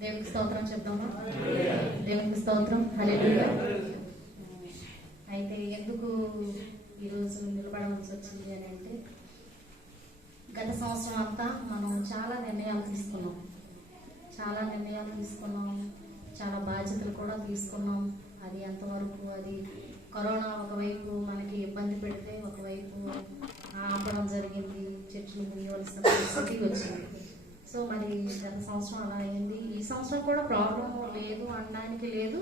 దేవునికి స్తోత్రం చెప్దామా? దేవునికి స్తోత్రం. హల్లెలూయా. అయితే ఎందుకు ఈరోజు నిలబడవలసి వచ్చింది అని అంటే, గత సంవత్సరం అంతా మనం చాలా నిర్ణయాలు తీసుకున్నాం, చాలా బాధ్యతలు కూడా తీసుకున్నాం. అది ఎంతవరకు అది కరోనా ఒకవైపు మనకి ఇబ్బంది పెడితే, ఒకవైపు ఆపడం జరిగింది, చర్చలు ముగియవలసిన పరిస్థితి వచ్చింది. సో మరి గత సంవత్సరం అలా అయింది. ఈ సంవత్సరం కూడా ప్రాబ్లం లేదు అనడానికి లేదు.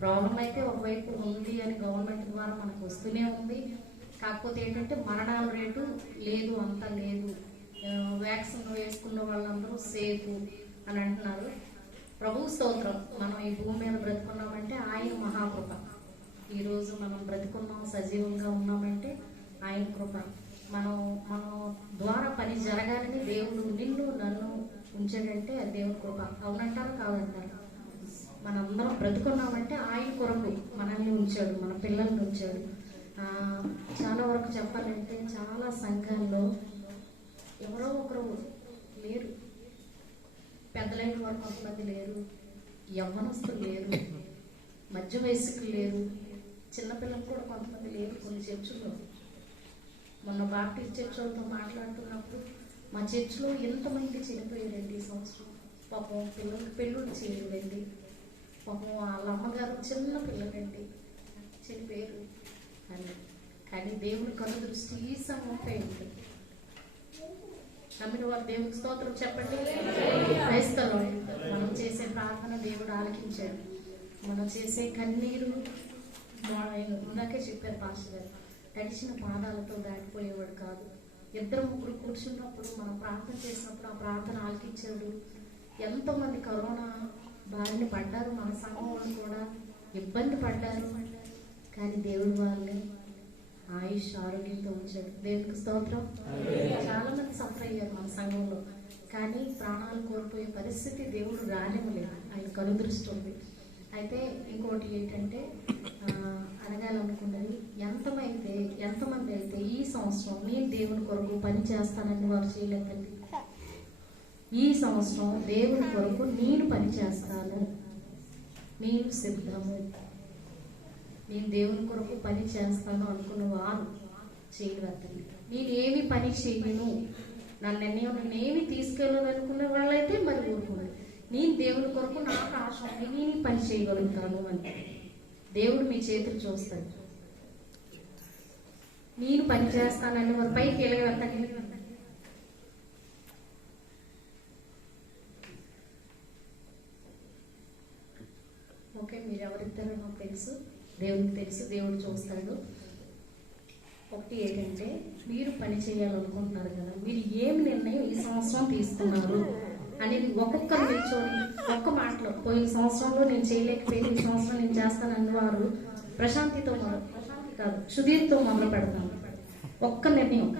ప్రాబ్లం అయితే ఒకవైపు ఉంది అని గవర్నమెంట్ ద్వారా మనకు వస్తూనే ఉంది. కాకపోతే ఏంటంటే మరణాల రేటు లేదు, అంత లేదు. వ్యాక్సిన్ వేసుకున్న వాళ్ళందరూ సేఫ్ అని అంటున్నారు. ప్రభు స్తోత్రం. మనం ఈ భూమి మీద బ్రతుకున్నామంటే ఆయన మహాకృప. ఈరోజు మనం బ్రతుకున్నాం, సజీవంగా ఉన్నామంటే ఆయన కృప. మన ద్వారా పని జరగాలని దేవుడు నిన్ను నన్ను ఉంచాడంటే అది దేవుని కృప. అవునంటారా కాదంటారా? మనందరం బ్రతుకున్నామంటే ఆయన కొరకు మనల్ని ఉంచాడు, మన పిల్లల్ని ఉంచాడు. చాలా వరకు చెప్పాలంటే చాలా సంఘాల్లో ఎవరో ఒకరు లేరు, పెద్దలైన వారు కొంతమంది లేరు, యవ్వనస్తులు లేరు, మధ్య వయస్సుకు లేరు, చిన్నపిల్లలు కూడా కొంతమంది లేరు కొన్ని చర్చిల్లో. మొన్న బాప్టిస్ట్ చర్చ్ వాళ్ళతో మాట్లాడుతున్నప్పుడు మా చర్చిలో ఎంతమంది చనిపోయారండి ఈ సంవత్సరం. పాపం పిల్లలకి పెళ్ళిళ్ళు చేయలేదండి. పాపం వాళ్ళ అమ్మగారు చిన్న పిల్లలండి చనిపోయారు. కానీ దేవుని కను దృష్టి ఈ సంఘంపై ఉంటుంది. నమ్మిన వారు దేవునికి స్తోత్రం చెప్పండి. క్రైస్తవులు మనం చేసే ప్రార్థన దేవుడు ఆలకించాడు. మనం చేసే కన్నీరు ఇందాకే చెప్పారు పాస్టర్ గారు, తడిచిన పాదాలతో దాటిపోయేవాడు కాదు. ఇద్దరు ముగ్గురు కూర్చున్నప్పుడు మనం ప్రార్థన చేసినప్పుడు ఆ ప్రార్థన ఆలకించాడు. ఎంతోమంది కరోనా బారిన పడ్డారు, మన సంఘం వాళ్ళు కూడా ఇబ్బంది పడ్డారు. కానీ దేవుడు వాళ్ళని ఆయుష్ ఆరోగ్యంతో ఉంచాడు. దేవునికి స్తోత్రం. చాలా మంది సఫర్ అయ్యారు మన సంఘంలో, కానీ ప్రాణాలు కోల్పోయే పరిస్థితి దేవుడు రానివ్వలేదు. ఆయన కనుదృష్టి ఉంది. అయితే ఇంకోటి ఏంటంటే అడగాలనుకున్నది, ఎంతమంది అయితే ఈ సంవత్సరం నేను దేవుని కొరకు పని చేస్తానని వారు చేయలేదండి. ఈ సంవత్సరం దేవుని కొరకు నేను పని చేస్తాను, నేను సిద్ధము, నేను దేవుని కొరకు పని చేస్తాను అనుకున్న వారు చేయలేదండి. నేను ఏమి పని చేయను, నా నిర్ణయం నేనేమి తీసుకెళ్ళాలనుకునే వాళ్ళైతే మరి ఊరుకున్నాను. నేను దేవుని కొరకు నాకు ఆశ ఉంది, నేను పని చేయగలుగుతాను అంటే దేవుడు మీ చేతులు చూస్తాడు. నేను పని చేస్తానని వారు పైకి వెళ్ళగలుగుతాను. ఓకే, మీరు ఎవరిద్దరో నాకు తెలుసు, దేవునికి తెలుసు, దేవుడు చూస్తాడు. ఒకటి ఏంటంటే, మీరు పని చేయాలనుకుంటున్నారు కదా, మీరు ఏం నిర్ణయం ఈ సంవత్సరం తీసుకున్నారు అనేది ఒక్కొక్కరు నిల్చొని ఒక్క మాటలో, పోయిన సంవత్సరంలో నేను చేయలేకపోయింది, ఈ సంవత్సరం నేను చేస్తానని వారు ప్రశాంతి కాదు సుధీర్తో మొదలు పెడతాను. ఒక్క నిర్ణయం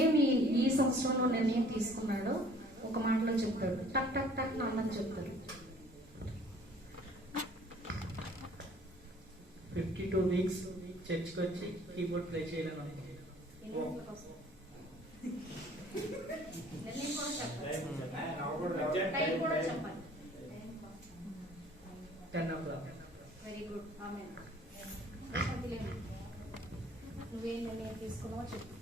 ఏమి ఈ సంవత్సరంలో నిర్ణయం తీసుకున్నాడో ఒక మాటలో చెప్తాడు. టక్ టక్ టక్ అన్నది చెప్తాడు. 52 వీక్స్ చర్చ్కి వచ్చి కీబోర్డ్ ప్లే చేయాలని అనుకుంటున్నాను. Very good. నువ్వేం నిర్ణయం తీసుకున్నావో చెప్పు.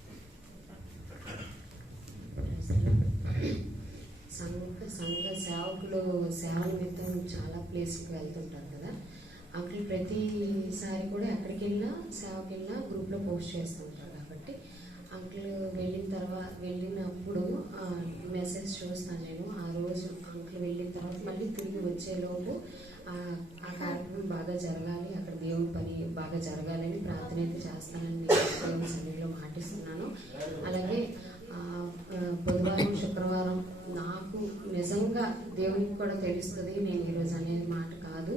సంఘ సేవకులు సేవ నిమిత్తం చాలా ప్లేస్కి వెళ్తుంటారు కదా. అంకుల్ ప్రతిసారి కూడా ఎక్కడికి వెళ్ళినా సేవకి వెళ్ళినా గ్రూప్లో పోస్ట్ చేస్తుంటారు. కాబట్టి అంకుల్ వెళ్ళినప్పుడు మెసేజ్ చూస్తాను నేను. ఆ రోజు అంకుల్ వెళ్ళిన తర్వాత మళ్ళీ తిరిగి వచ్చేలోపు ఆ కార్యక్రమం బాగా జరగాలి, అక్కడ దేవుని పని బాగా జరగాలని ప్రార్థన అయితే చేస్తానని దేవుని సన్నిధిలో మాటిస్తున్నాను. అలాగే బుధవారం శుక్రవారం నాకు నిజంగా దేవునికి కూడా తెలుస్తుంది, నేను ఈరోజు అనేది మాట కాదు,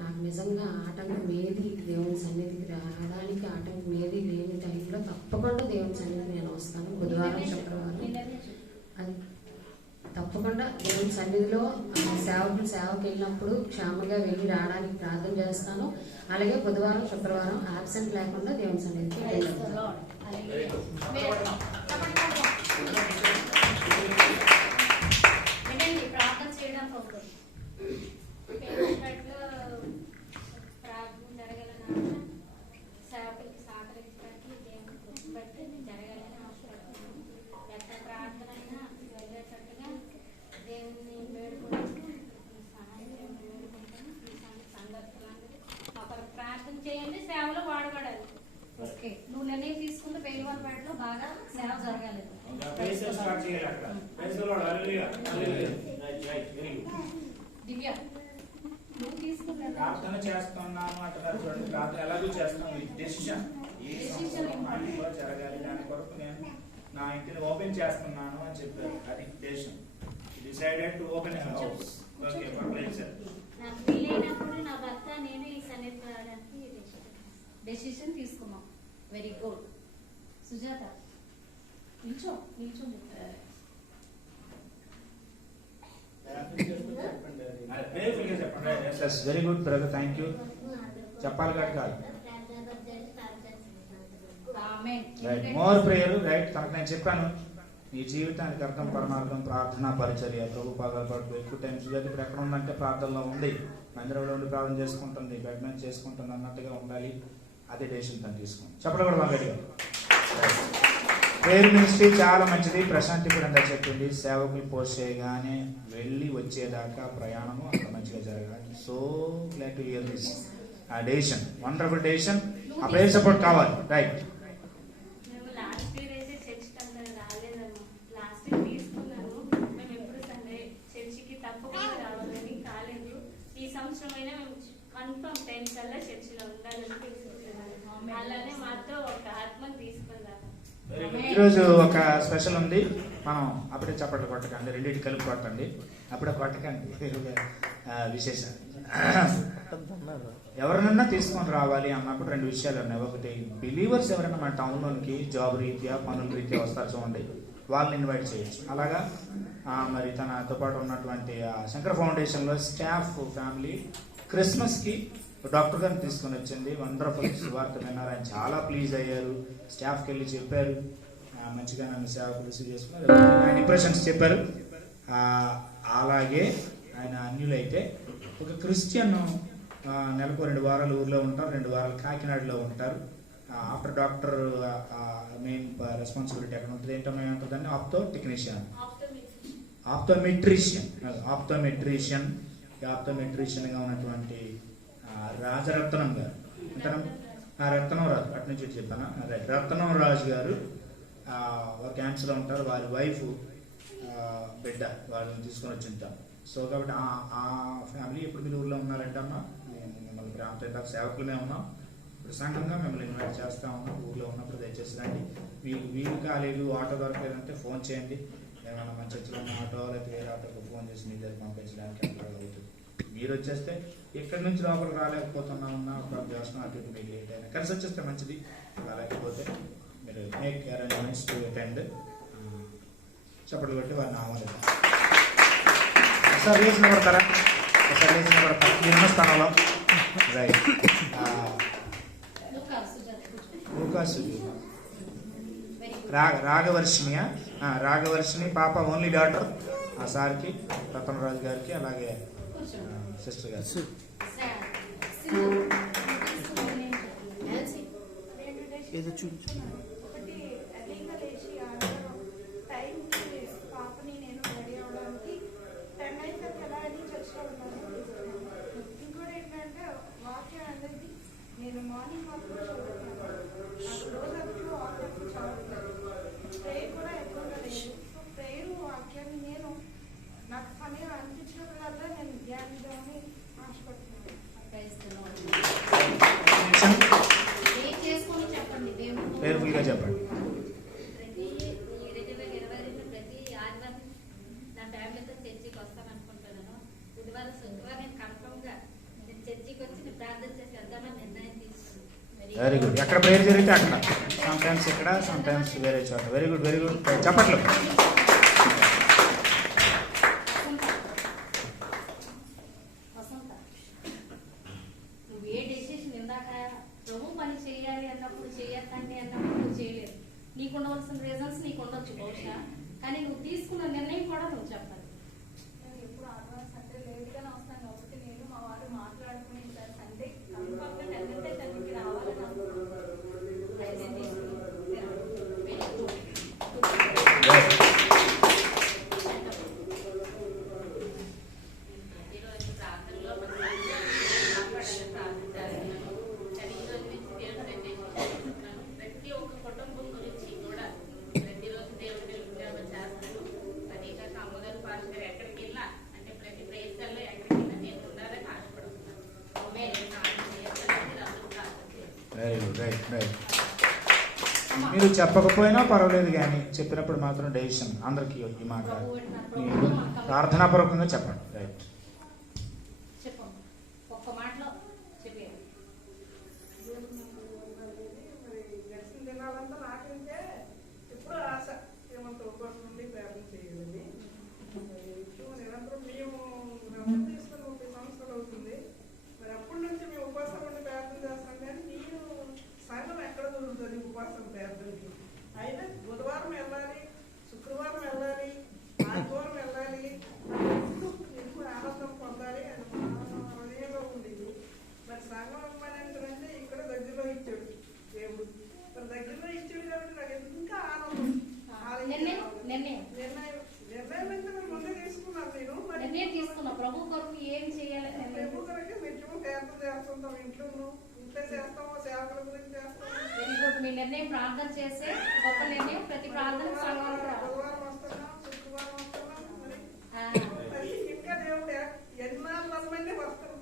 నాకు నిజంగా ఆటంకం ఏది దేవుని సన్నిధికి రావడానికి ఆటంకం ఏది లేని టైంలో తప్పకుండా దేవుని సన్నిధికి నేను వస్తాను. బుధవారం శుక్రవారం అది తప్పకుండా దేవుని సన్నిధిలో సేవకి వెళ్ళినప్పుడు క్షేమంగా వెళ్ళి రావడానికి ప్రార్థన చేస్తాను. అలాగే బుధవారం శుక్రవారం ఆబ్సెంట్ లేకుండా దేవుని సన్నిధికి వెళ్తాను. ప్రార్థన చేయడానికి పేపర్లో ప్రార్థన జరగాలని సేవకులకి సహకరించడానికి దేవుని గుర్తుపెట్టి జరగాలని ఆశపడుతున్నాను. ఎక్కడ ప్రార్థన అయినా వెళ్ళేటట్టుగా దేవుని వేడుకుంటాను. ఈ సహాయం దేవుని వేడుకుంటాను. ఈ సందర్భాలందరూ ఒకరు ప్రార్థన చేయండి, సేవలో వాడబడాలి. ఓకే, నువ్వు నిర్ణయం తీసుకుంటే పేరువారిపేటలో బాగా సేవ జరగాలి. దివ్య, నువ్వు తీసుకున్నా ప్రార్థన చేస్తున్నాము అంటున్నారు చూడండి. ప్రార్థన ఎలాగో చేస్తాం. డెసిషన్ ఈ సంవత్సరం అన్ని కూడా జరగాలి, దాని కొరకు నేను నా ఇంటిని ఓపెన్ చేస్తున్నాను అని చెప్పారు. అది decision. Decided to open house. Okay, నాకు వీలైనప్పుడు నా భర్త నేను ఈ సన్నిధికి రావడానికి డెసిషన్ తీసుకున్నాం. Very good. సుజాత, నిల్చో నిల్చో. Very good brother, thank you. చెప్పాలి కాదు. Right, more prayer. రైట్, తనకు నేను చెప్పాను ఈ జీవితానికి అర్థం పరమార్థం ప్రార్థన పరిచర్య. ప్రభు పాదాలు పడుతూ ఎక్కువ టైం సుజాత ఇప్పుడు ఎక్కడ ఉందంటే ప్రార్థనలో ఉంది, మందిరంలో ఉండి ప్రార్థన చేసుకుంటుంది, బెడ్ మీద చేసుకుంటుంది అన్నట్టుగా ఉండాలి. అదే డెసిషన్ తను తీసుకుంది. చెప్పడం కూడా బాగా ప్రేయర్ మినిస్ట్రీ చాలా మంచిది. ప్రశాంతి కూడా అంతా చెప్పింది. సేవకులు పోస్ట్ చేయగానే వెళ్ళి వచ్చేదాకా ప్రయాణము అంత మంచిగా జరగాలి. So glad to hear this decision, wonderful decision. ఆ ప్రేయర్ సపోర్ట్ కావాలి. రైట్. మేము లాస్ట్ ఇయర్ అయితే చర్చికి అంత రాలేదమ్మా. లాస్ట్ ఇయర్ తీసుకున్నాను. మేము ఎప్పుడు సండే చర్చికి తప్పకుండా రావాలని కాలేదు. ఈ సంవత్సరం అయినా మేము కన్ఫర్మ్ 10 కల్లా చర్చిలో ఉండాలని తీసుకుంటున్నాను. అలానే మాతో ఒక ఆత్మను తీసుకుందాం. ఈరోజు ఒక స్పెషల్ ఉంది. మనం అప్పుడే చప్పట్లు కొట్టకండి, రెండింటి కలిపి కొట్టండి. అప్పుడే కొట్టకండి. విశేషం ఎవరినన్నా తీసుకొని రావాలి అన్నప్పుడు 2 విషయాలు ఉన్నాయి. ఒకటి, బిలీవర్స్ ఎవరైనా మన టౌన్లోనికి జాబ్ రీత్యా పనుల రీత్యా వస్తారు చూడండి, వాళ్ళని ఇన్వైట్ చేయొచ్చు. అలాగా మరి తనతో పాటు ఉన్నటువంటి శంకర్ ఫౌండేషన్లో స్టాఫ్ ఫ్యామిలీ క్రిస్మస్కి డాక్టర్ గారిని తీసుకొని వచ్చింది. వండర్ఫుల్ సువార్త విన్నారు. ఆయన చాలా ప్లీజ్ అయ్యారు. స్టాఫ్కి వెళ్ళి చెప్పారు, మంచిగా నన్ను సేవకు రిసీవ్ చేసుకున్నారు. ఆయన ఇంప్రెషన్స్ చెప్పారు. అలాగే ఆయన అన్యులైతే ఒక క్రిస్టియన్ నెలకు 2 వారాలు ఊర్లో ఉంటారు, 2 వారాలు కాకినాడలో ఉంటారు. ఆఫ్టర్ డాక్టర్ మెయిన్ రెస్పాన్సిబిలిటీ అక్కడ ఉంటుంది. ఏంటో ఏమంటుందండి, ఆప్టోమెట్రీషియన్గా ఉన్నటువంటి రాజరత్నం గారు అంటారా, రత్నం రాజు అటు నుంచి చెప్పాను. రత్నం రాజు గారు క్యాంప్స్లో ఉంటారు. వారి వైఫ్ బిడ్డ వాళ్ళని తీసుకొని వచ్చి ఉంటాం. సో కాబట్టి ఆ ఫ్యామిలీ ఇప్పుడు మీరు ఊళ్ళో ఉన్నారంటే అమ్మా, మిమ్మల్ని గ్రామ సేవకులమే ఉన్నాం. ఇప్పుడు సంఘంగా మిమ్మల్ని ఇన్వైట్ చేస్తూ ఉన్నాం. ఊళ్ళో ఉన్నప్పుడు దయచేసి రండి. మీకు వీలు కాలేదు, ఆటో దొరకలేదంటే ఫోన్ చేయండి. ఏమైనా మన చర్చిలో ఉన్న ఆటో లేకపోతే వేరే ఆటోకి ఫోన్ చేసి మీ దగ్గర పంపించడానికి అక్కడ అవుతుంది. మీరు వచ్చేస్తే ఎక్కడి నుంచి లోపలికి రాలేకపోతున్నా ఉన్నా ఒక వ్యవస్థ అటు ఇటు మీకు లేట్ అయినా కలిసి వచ్చేస్తే మంచిది. అలా లేకపోతే మీరు మేక్ అరేంజ్మెంట్స్ టు అటెండ్. చప్పట్లు కొట్టి వారిని ఆమోదం ఒకసారి లేచిన పడతారా, ఒకసారి లేచిన పడతారా మీరున్న స్థానంలో. రైట్. రాగవర్షిణియా, రాగవర్షిణి పాప ఓన్లీ డాటర్ ఆ సార్కి, రతనరాజు గారికి, అలాగే సిస్టర్ గారు. ఏదో చూపించు. ఒకటి ఎర్లీగా లేచి టైంకి పాపని నేను రెడీ అవ్వడానికి 10 అయితే ఎలా అని చర్చలో ఉన్నాను. ఇంకోటి ఏంటంటే వాక్యం అనేది నేను మార్నింగ్ వాక్ చదువుతున్నాను. నాకు రోజంతా వాక్యం చదువుతాను. ప్రేయర్ కూడా ఎక్కువగా లేదు. సో ప్రేయర్ వాక్యాన్ని నేను నాకు సమయం అనిపించినప్పుడల్లా నేను ధ్యానిద్దామని ఆశపడుతున్నాను. కేర్ఫుల్గా చెప్పండి. ప్రతి 2022 ప్రతి ఆదివారం నా ఫ్యామిలీతో చర్చికి వస్తామనుకుంటున్నాను. బుధవారం శుక్రవారం నేను కన్ఫర్మ్గా నేను చర్చికి వచ్చి ప్రార్థన చేసి వెళ్దామని నిర్ణయం తీసుకున్నాను. Very good. ఎక్కడ ప్రేయర్ జరిగితే అక్కడ, సమ్ టైమ్స్ ఇక్కడ, సమ్ టైమ్స్ వేరే చోట. Very good, very good. చెప్పట్లు. నువ్వు ఏ డెసిషన్ ఇందాక ప్రభు పని చేయాలి అన్నప్పుడు చేయొద్దండి అన్నప్పుడు నువ్వు చేయలేదు. నీకు ఉండవలసిన రీజన్స్ నీకు ఉండొచ్చు బహుశా, కానీ నువ్వు తీసుకున్న నిర్ణయం కూడా నువ్వు చెప్పాలి. ఎప్పుడు ఆదివారం సండే లేట్గానే వస్తాను వాళ్ళు చెప్పకపోయినా పర్వాలేదు, కానీ చెప్పినప్పుడు మాత్రం డెసిషన్ అందరికీ ఈ మాట మీరు ప్రార్థనాపూర్వకంగా చెప్పండి. రైట్, చెప్పండి ఒక్క మాటలో చెప్పేది. మరి గడిచిన దినాలంతా నాకంటే ఎప్పుడూ ఆశ ఏమంత ఉపవాసం నుండి ప్రార్థన చేయాలని. ఇప్పుడు నిరంతరం మేము రమ్మం తీసుకుని 30 సంవత్సరాలు అవుతుంది. మరి అప్పటి నుంచి మేము ఉపవాసం నుండి ప్రార్థన చేస్తాం, కానీ నేను సంఘం ఎక్కడ దొరుకుతుంది ఉపవాసం ప్రార్థనకి? అయినా బుధవారం వెళ్ళాలి, శుక్రవారం వెళ్ళాలి, ఆదివారం వెళ్ళాలి, ఎక్కువ ఆనందం పొందాలి అని హృదయంలో ఉండేది. మరి సంఘం ఇవ్వనంటే ఇక్కడ దగ్గరలో ఇచ్చాడు దేవుడు. మరి దగ్గరలో ఇచ్చాడు కాబట్టి నాకు ఇంకా ఆనందం. నిర్ణయం అంటే మరి ముందే తీసుకున్నాను నేను. మరి నిర్ణయం తీసుకున్నా ప్రభు కొరకు ఏం చేయాలని ప్రభు కొరకే నిత్యము ప్రార్థన చేస్తుంటాం. ఇంట్లో చేస్తాము, సేవకుల గురించి చేస్తాము. Very good. మీ నిర్ణయం ప్రార్థన చేసే గొప్ప నిర్ణయం. ప్రతి ప్రార్థన బుధవారం వస్తున్నాం, శుక్రవారం వస్తున్నాం. మరి ఇంకా దేవుడు ఎన్నాళ్ళు మంది వస్తారు.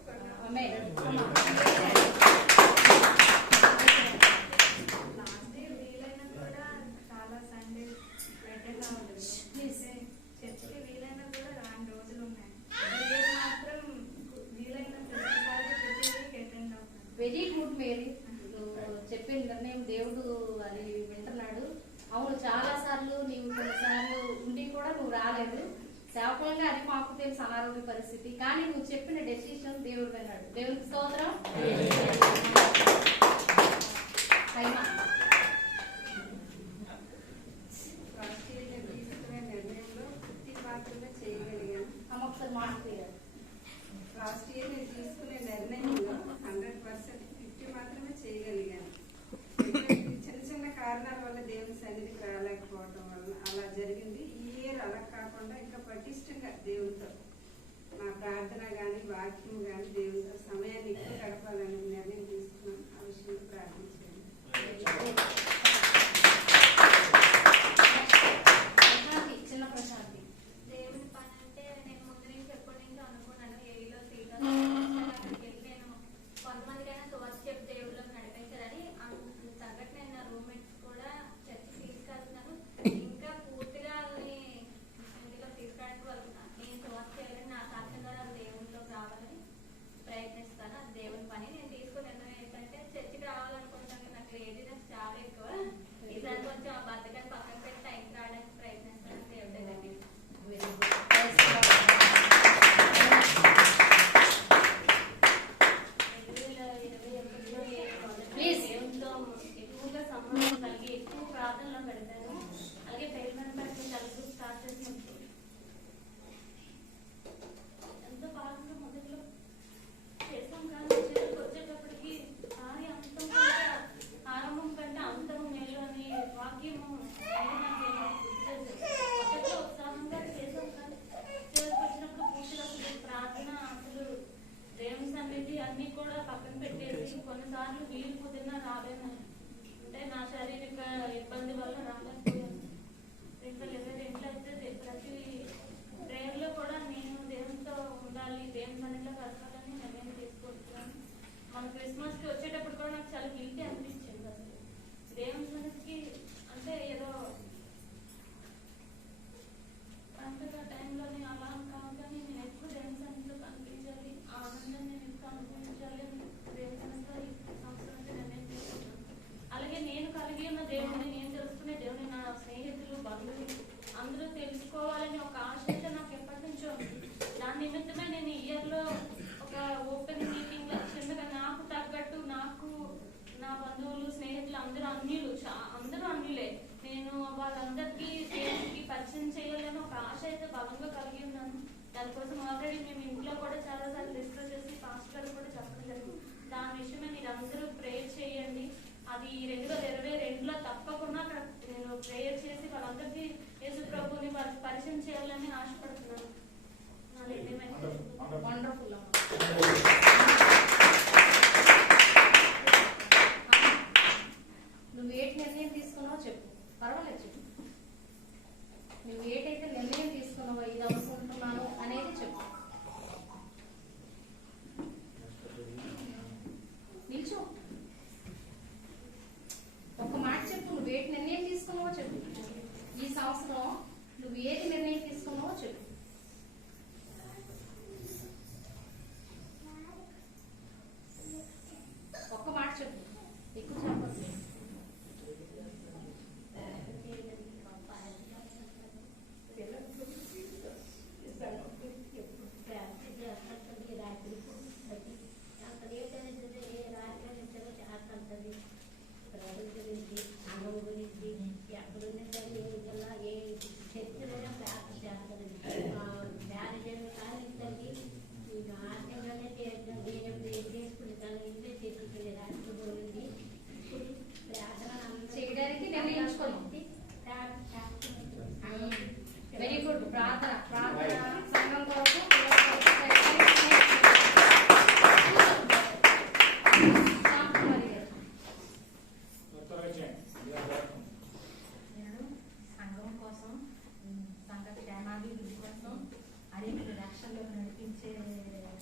లాస్ట్ ఇయర్ వీలైన కూడా చాలా సండే బెటర్గా ఉంటుంది. చర్చికి వీలైన కూడా రాని రోజులు ఉన్నాయి. మాత్రం వీలైన ప్రతిసారి ప్రతి వీక్ అటెండ్ అవుతాను. Very good Mary. నువ్వు చెప్పిన నిర్ణయం దేవుడు అది వింటున్నాడు. అవును, చాలా సార్లు నీవు కొన్నిసార్లు ఉండి కూడా నువ్వు రాలేదు. సేవకులంగా అది మాకు తెలుసు అనారోగ్య పరిస్థితి, కానీ నువ్వు చెప్పిన డెసిషన్ దేవుడు విన్నాడు. దేవునికి స్తోత్రం. లాస్ట్ ఇయర్ నేను తీసుకునే నిర్ణయంలో 50 మాత్రమే చేయగలిగాను. ఒకసారి మాట్లాడారు. లాస్ట్ ఇయర్ నేను తీసుకునే నిర్ణయంలో 100% 50 మాత్రమే చేయగలిగాను. చిన్న చిన్న కారణాల వల్ల దేవుని సన్నిధికి రాలేకపోవడం వల్ల అలా జరిగింది. ఈ ఇయర్ అలా కాకుండా ఇంకా పటిష్టంగా దేవునితో నా ప్రార్థన కానీ వాక్యం కానీ దేవునితో సమయాన్ని ఎక్కువ గడపాలని నిర్ణయం తీసుకున్నాను. ఆ విషయంలో ప్రార్థించాను. చిన్న ప్రశాంతి. దేవుని పని అంటే నేను ముందు నుంచి ఎప్పటి నుంచి అనుకున్నాను. ఏలో సీట్లో అక్కడికి వెళ్ళి నేను కొంతమందికైనా సువార్త చెప్పి దేవుళ్ళకి నడిపించాలని తగ్గట్టు నేను నా రూమ్మేట్స్ కూడా చర్చి తీసుకెళ్తున్నాను. ఇంకా పూర్తిగా వాళ్ళని ఇంటిలో తీసుకెళ్ళడానికి వాళ్ళు నేను సువార్త చేయాలని నా సాక్ష్యం ద్వారా వాళ్ళు దేవుళ్ళలోకి రావాలని ప్రయత్నిస్తాను. అది దేవుని పని. నేను తీసుకున్న నిర్ణయం ఏంటంటే చర్చికి రావాలనుకుంటాను. నాకు లేజినెస్ చాలా ఎక్కువ. ఈసారి కొంచెం ఆ బద్దకాన్ని పక్కన పెట్టి టైంకి రావడానికి ప్రయత్నిస్తాను. దేవుడే దగ్గర. Very good. ప్లీజ్ దేవునితో ఎక్కువగా సంబంధం కలిగి ఎక్కువ ప్రార్థనలో పెడతాను. అలాగే పెళ్ళిమని పెట్టి కలుపు స్టార్ట్ చేసినప్పుడు ఎంతో బాగా మొదట్లో చేసాం, కానీ చేతికి వచ్చేటప్పటికి కార్య అంతం కంటే ఆరంభం కంటే అంతం మేలు అని వాక్యము మొదట్లో ఉత్సాహంగా చేసాం, కానీ చేతికి వచ్చినప్పుడు పూర్తిగా అసలు ప్రార్థన అసలు దేవుని సన్నిధి అన్ని కూడా పక్కన పెట్టేసి కొన్నిసార్లు వీలు కుదిరినా రాలేను. అంటే నా శారీరక ఇబ్బంది వల్ల రాలేకపోయాను. ఇంకా లేదా ఇంట్లో అయితే ప్రతి ప్రేయర్లో కూడా నేను దేవునితో ఉండాలి, దేవుని సన్నిధిలో కలపాలని నిర్ణయం తీసుకుంటున్నాను. మన క్రిస్మస్కి వచ్చేటప్పుడు కూడా నాకు చాలా గిల్టీ అనిపించింది. అసలు దేవుని సన్నిధికి అంటే ఏదో పండుగ టైంలోనే అలా కాదు, కానీ నేను ఎక్కువ దేవుని సన్నిధిలో కనిపించాలి, ఆ ఆనందాన్ని నేను ఎక్కువ అనుభవించాలి అని దేవుని సన్నిధిలో ఈ సంవత్సరం నిర్ణయం తీసుకున్నాను. అలాగే నేను కలిగి ఉన్న దేవుడిని, నేను తెలుసుకునే దేవుని నా స్నేహితులు, బంధువులు అందరూ తెలుసుకోవాలని ఒక ఆశ అయితే నాకు ఎప్పటి నుంచో ఉంది. దాని నిమిత్తమే నేను ఈ ఇయర్లో ఒక ఓపెన్ మీటింగ్ చిన్నగా నాకు తగ్గట్టు నాకు నా బంధువులు స్నేహితులు అందరూ అన్యులు, అందరూ అన్యులే. నేను వాళ్ళందరికీ దేవునికి పరిచయం చేయాలని ఒక ఆశ అయితే బలంగా కలిగి ఉన్నాను. దానికోసం ఆల్రెడీ మేము ఇంట్లో కూడా చాలా సార్లు డిస్కస్ చేసి పాస్టర్ గారు కూడా చెప్పడం జరిగింది. దాని విషయమే మీరు అందరూ ప్రేయర్ చేయండి. అది 2022లో తప్పకుండా నేను ప్రేయర్ చేసి వాళ్ళందరికీ యేసు ప్రభుని పరిచయం చేయాలని ఆశపడుతున్నాను. వండర్ఫుల్. నువ్వు ఏటి నిర్ణయం తీసుకున్నావో చెప్పు, పర్వాలేదు చెప్పు. నువ్వు ఏటైతే నిర్ణయం తీసుకున్నావో ఇది అనుకుంటున్నాను అనేది చెప్పు. నిల్చో, ఒక మాట చెప్పు. నువ్వు ఏటి నిర్ణయం సేవలు నడిపించే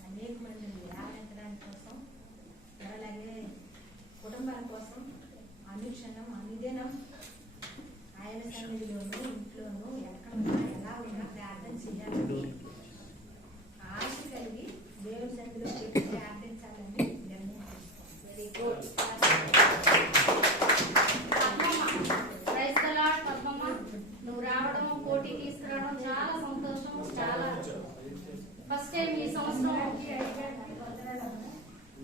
అనేక మందిని లేవనెత్తడానికి కోసం, అలాగే కుటుంబాల కోసం అనుక్షణం అనుదినం ఆయన సన్నిధిలోనూ ఇంట్లోనూ ఎక్కడ ఉన్నా ఎలా ఉన్నా ప్రార్థన చేయాలని ఆశ కలిగి దేవుని సన్నిధిలో పెట్టి ప్రార్థించాలని నిర్ణయం తీసుకోండి. Very good. Praise the Lord. Padmamma, నువ్వు రావడం, కోటి తీసుకురావడం చాలా సంతోషం. చాలా ఫస్ట్ టైం ఈ సంవత్సరం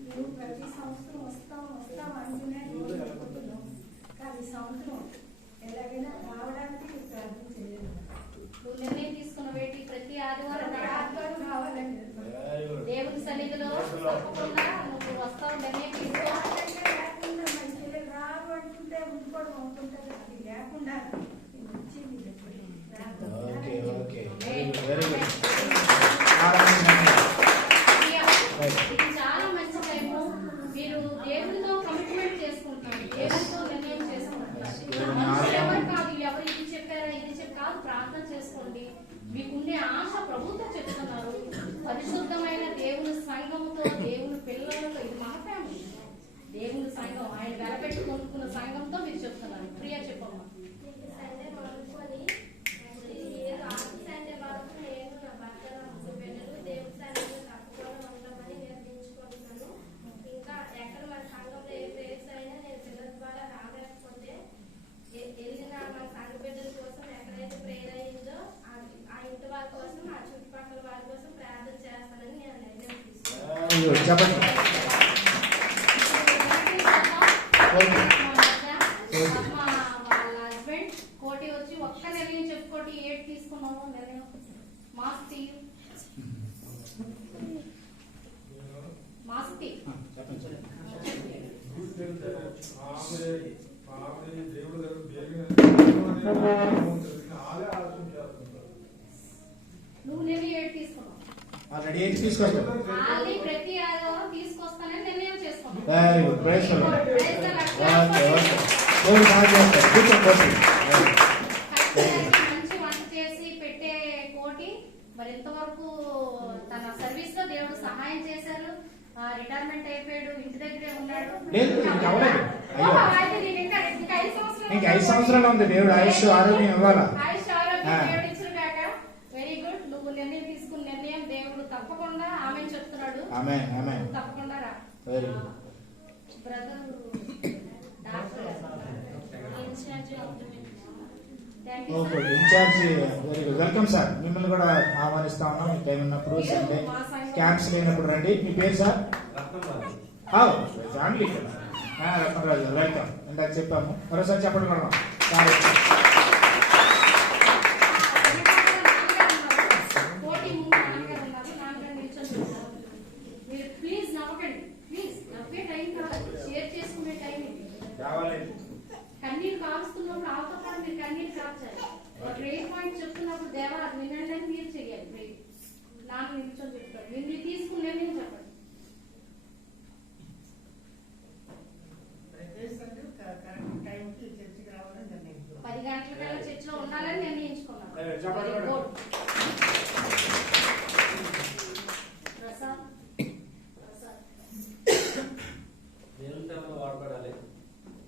నువ్వు ప్రతి సంవత్సరం వస్తాం అంటూనే కానీ ఈ సంవత్సరం ఎలాగైనా రావడానికి ప్రార్థన చేయాలి. నువ్వు నిర్ణయం తీసుకున్న వేటి ప్రతి ఆదివారం ఆత్మలు రావాలండి. దేవుని సన్నిధిలో తప్పకుండా నువ్వు వస్తావు. నిర్ణయం తీసుకో. లేకుండా మంచిగా రాదు అంటుంటే ఉండిపోవడం అవుతుంటుంది. అది లేకుండా వచ్చింది ఓకే ఓకే వెరీ గుడ్. ఇది చాలా మంచి టైము. మీరు దేవునితో కమిట్మెంట్ చేసుకుంటున్నారు, దేవునితో నిర్ణయం చేసుకుంటున్నారు. మనుషులు ఎవరు కాదు, ఎవరు ఇది చెప్పారా ఇది కాదు, ప్రార్థన చేసుకోండి. మీకుండే ఆశ ప్రభుతో చెప్తున్నారు. పరిశుద్ధమైన దేవుని సంఘముతో, దేవుని పిల్లలతో, ఇది మన ఫ్యామిలీ. దేవుని సంఘం, ఆయన వెలపెట్టి కొనుక్కున్న సంఘంతో మీరు చెప్తున్నారు. ప్రియా చెప్పమ్మా. సండే మొదలుకొని సండే వరకు నేను నా భర్త బిడ్డలు దేవుడి సన్నిధిలో తప్పకుండా ఉండమని నిర్ణయించుకుంటున్నాను. ఇంకా ఎక్కడ మన సంఘంలో ఏ ప్లేస్ అయినా నేను పిల్లల ద్వారా రాలేకపోతే వెళ్ళిన మన సంఘ బిడ్డల కోసం ఎక్కడైతే ప్రేయర్ అయిందో ఆ ఇంటి వారి కోసం, ఆ చుట్టుపక్కల వారి కోసం ప్రార్థన చేస్తానని నేను నిర్ణయం తీసుకున్నాను. చెప్పండి. వాళ్ళ హస్బెండ్ కోటి వచ్చి ఒక్క నిర్ణయం చెప్పుకోటి ఏడు తీసుకున్నాము నిర్ణయం. మాస్తి మాస్తి నువ్వు నిర్ణయం ఏడు తీసుకున్నావు. ఆల్రెడీ ఏది తీసుకొస్తాను. ఆల్రెడీ ప్రతి ఆదివారం తీసుకొస్తానని నిర్ణయం చేసుకున్నావు. Very good. Praise the Lord. Praise the Lord. Okay okay. దేవుడు సహాయం చేస్తాడు. కూర్చోండి. మంచి వంట చేసి పెట్టే కోటి మరి ఇంతవరకు తన సర్వీస్ లో దేవుడు సహాయం చేశారు. రిటైర్మెంట్ అయిపోయాడు, ఇంటి దగ్గరే ఉన్నాడు. లేదు, ఇంకా అవ్వలేదు. అయ్యో. అయితే నేను ఇంకా 5 సంవత్సరాలు ఇంకా 5 సంవత్సరాలు ఉంది. దేవుడు ఆయుష్ ఆరోగ్యం ఇవ్వాలా. ఆయుష్ ఆరోగ్యం దేవుడు ఇచ్చిన కాక. Very good. నువ్వు నిర్ణయం తీసుకున్న నిర్ణయం దేవుడు తప్పకుండా ఆమె చెప్తున్నాడు. ఆమేన్ ఆమేన్. తప్పకుండా రా. Very good. Brother doctor in charge of the ministry. Thank you okay. Sir. In charge very good. Welcome sir. మిమ్మల్ని కూడా ఆహ్వానిస్తా ఉన్నాం. మీ టైం ఉన్నప్పుడు సండే క్యాంప్స్ లేనప్పుడు రండి. మీ పేరు సార్? ఫ్యామిలీ రత్నరాజు. వెల్కమ్. ఇందాక చెప్పాము, మరోసారి చెప్పండి మేడం. కోటి ముందు నాన్నగారు ఉన్నారు. నాన్నగారు నిల్చొని ఉన్నారు. మీరు ప్లీజ్ నవ్వకండి. ప్లీజ్ నవ్వే టైం కాదు, షేర్ చేసుకునే టైం ఇది. కన్నీరు కారుస్తున్నప్పుడు ఆవుతో పాటు మీరు కన్నీరు కార్చాలి. ఒక ప్రేయర్ పాయింట్ చెప్తున్నప్పుడు దేవా అది వినండి అని మీరు చెయ్యాలి. ప్రేయర్ నాన్న నిల్చొని చెప్తారు. మీరు తీసుకుని నిర్ణయం చెప్పండి. కరెక్ట్ టైంకి చర్చికి రావాలని నిర్ణయించుకున్నాం. 10 గంటలకల్లా చర్చిలో ఉండాలని నిర్ణయించుకున్నాం. చెప్పండి Very madam. good. Prasad Prasad దేవుని సేవలో వాడబడాలి.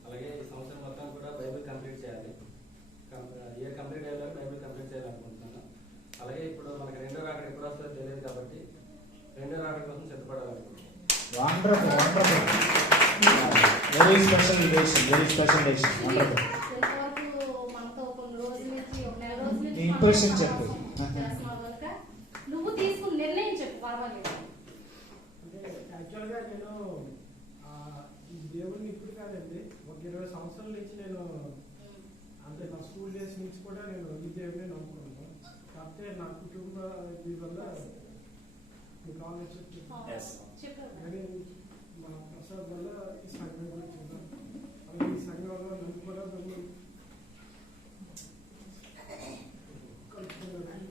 అలాగే ఈ సంవత్సరం మొత్తం కూడా బైబిల్ కంప్లీట్ చేయాలి. ఇయర్ కంప్లీట్ అయ్యేలా బైబిల్ కంప్లీట్ చేయాలనుకుంటున్నాను. అలాగే ఇప్పుడు మనకి రెండో రాకడ ఎప్పుడు వస్తుందో తెలియదు కాబట్టి రెండో రాకడ కోసం సిద్ధపడాలనుకుంటున్నాను. Wonderful wonderful. Very special decision. Very special decision. Wonderful. ఇంతవరకు మనతో ఒక రోజు నుంచి ఒక నెల రోజుల నుంచి నీ ఇంప్రెషన్ మనతో చెప్పు. చేస్తున్నావు కనుక నువ్వు తీసుకుని నిర్ణయం చెప్పు. పర్వాలేదు. యాక్చువల్గా నేను ఈ దేవుడిని ఇప్పుడు కాదండి, ఒక 20 సంవత్సరాల నుంచి నేను అంటే నా స్కూల్ డేస్ నుంచి కూడా నేను ఈ దేవుడిని నమ్ముకున్నాను. కాకపోతే నా కుటుంబ ఇది వల్ల మీకు ఆలోచన చెప్పు. కానీ మా ప్రసాద్ వల్ల ఈ సంఘం వచ్చింది. అలాగే ఈ సంఘం వల్ల నన్ను కూడా మేము కలుపుకున్నాను.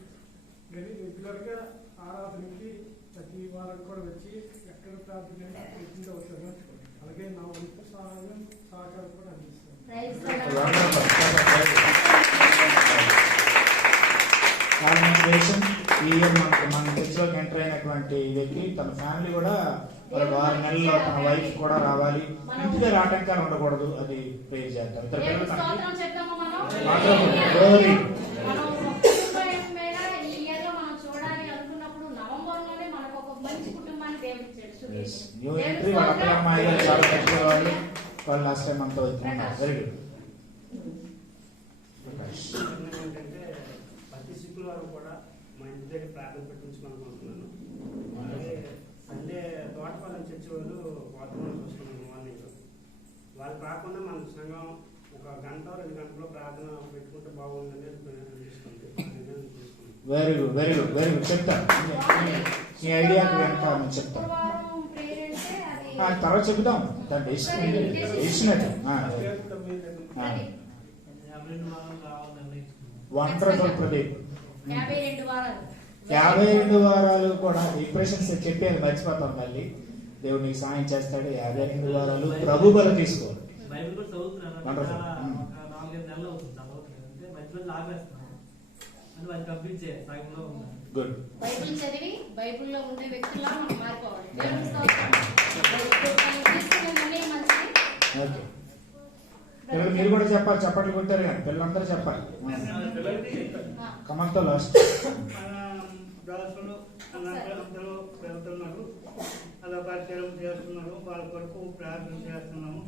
కానీ రెగ్యులర్గా ఆరాధనకి ప్రతి వారం కూడా వచ్చి ఎక్కడ ప్రార్థన అవుతుందో అవుతాను. అలాగే నా వంతు సహాయం సహకారం కూడా అందిస్తాను. Praise the Lord. వండర్ఫుల్. చాలా మంచి డేషన్. ఈ ఇయర్ మన చర్చిలోకి ఎంటర్ అయినటువంటి వ్యక్తి తన ఫ్యామిలీ కూడా ఒక 6 నెలల్లో తన వైఫ్ కూడా రావాలి, ఇంటి దగ్గర ఆటంకాలు ఉండకూడదు, అది ప్రేర్ చేద్దాం. ఇద్దరు పిల్లలు స్తోత్రం చెప్దామా మనం? Glory. మనం కుటుంబం మీద ఈ ఇయర్ లో మనం చూడాలి అనుకున్నప్పుడు నవంబర్ లోనే మనకు ఒక మంచి కుటుంబాన్ని దేవుడు ఇచ్చాడు. న్యూ ఎంట్రీ వాళ్ళ అమ్మాయి గారు చాలా మంచి వాళ్ళు లాస్ట్ టైం అంతా ఉన్నారు. Very good. ఏంటంటే ప్రతి శుక్రవారం కూడా మా ఇంటి దగ్గర ప్రార్థన పెట్టించుకోవాలనుకుంటున్నాను. అలాగే సండే తోటపాలెం చర్చి వాళ్ళు వాతావరణం వస్తున్నాను మార్నింగ్. వాళ్ళు కాకుండా మన సంఘం ఒక 1-2 గంటలో ప్రార్థన పెట్టుకుంటే బాగుందని అనిపిస్తుంది. Very good, very good, very good. చెప్తాను ఈ ఐడియా వెనక నేను చెప్తాను. తర్వాత చెప్తాం దాని డెసిషన్ వండర్ఫుల్ ప్రదీప్. 52 వారాలు కూడా ఇంప్రెషన్స్ చెప్పేది మర్చిపోతాం. మళ్ళీ దేవుడు నీకు సాయం చేస్తాడు. 52 వారాలు ప్రభు బల తీసుకోవాలి. వండర్ఫుల్. గుడ్. బైబిల్ చదివి బైబిల్లో ఉండే వ్యక్తుల్లా మనం మారిపోవాలి. దేవుని స్తోత్రం. ఓకే, పిల్లలు మీరు కూడా చెప్పాలి. చప్పట్లు కొట్టారు కానీ పిల్లలందరూ చెప్పాలి. కమంతో లాస్ట్ దాసులు అందరూ వెళ్తున్నారు, అలా పరిచయం చేస్తున్నారు. వాళ్ళ కొరకు ప్రార్థన చేస్తున్నాము.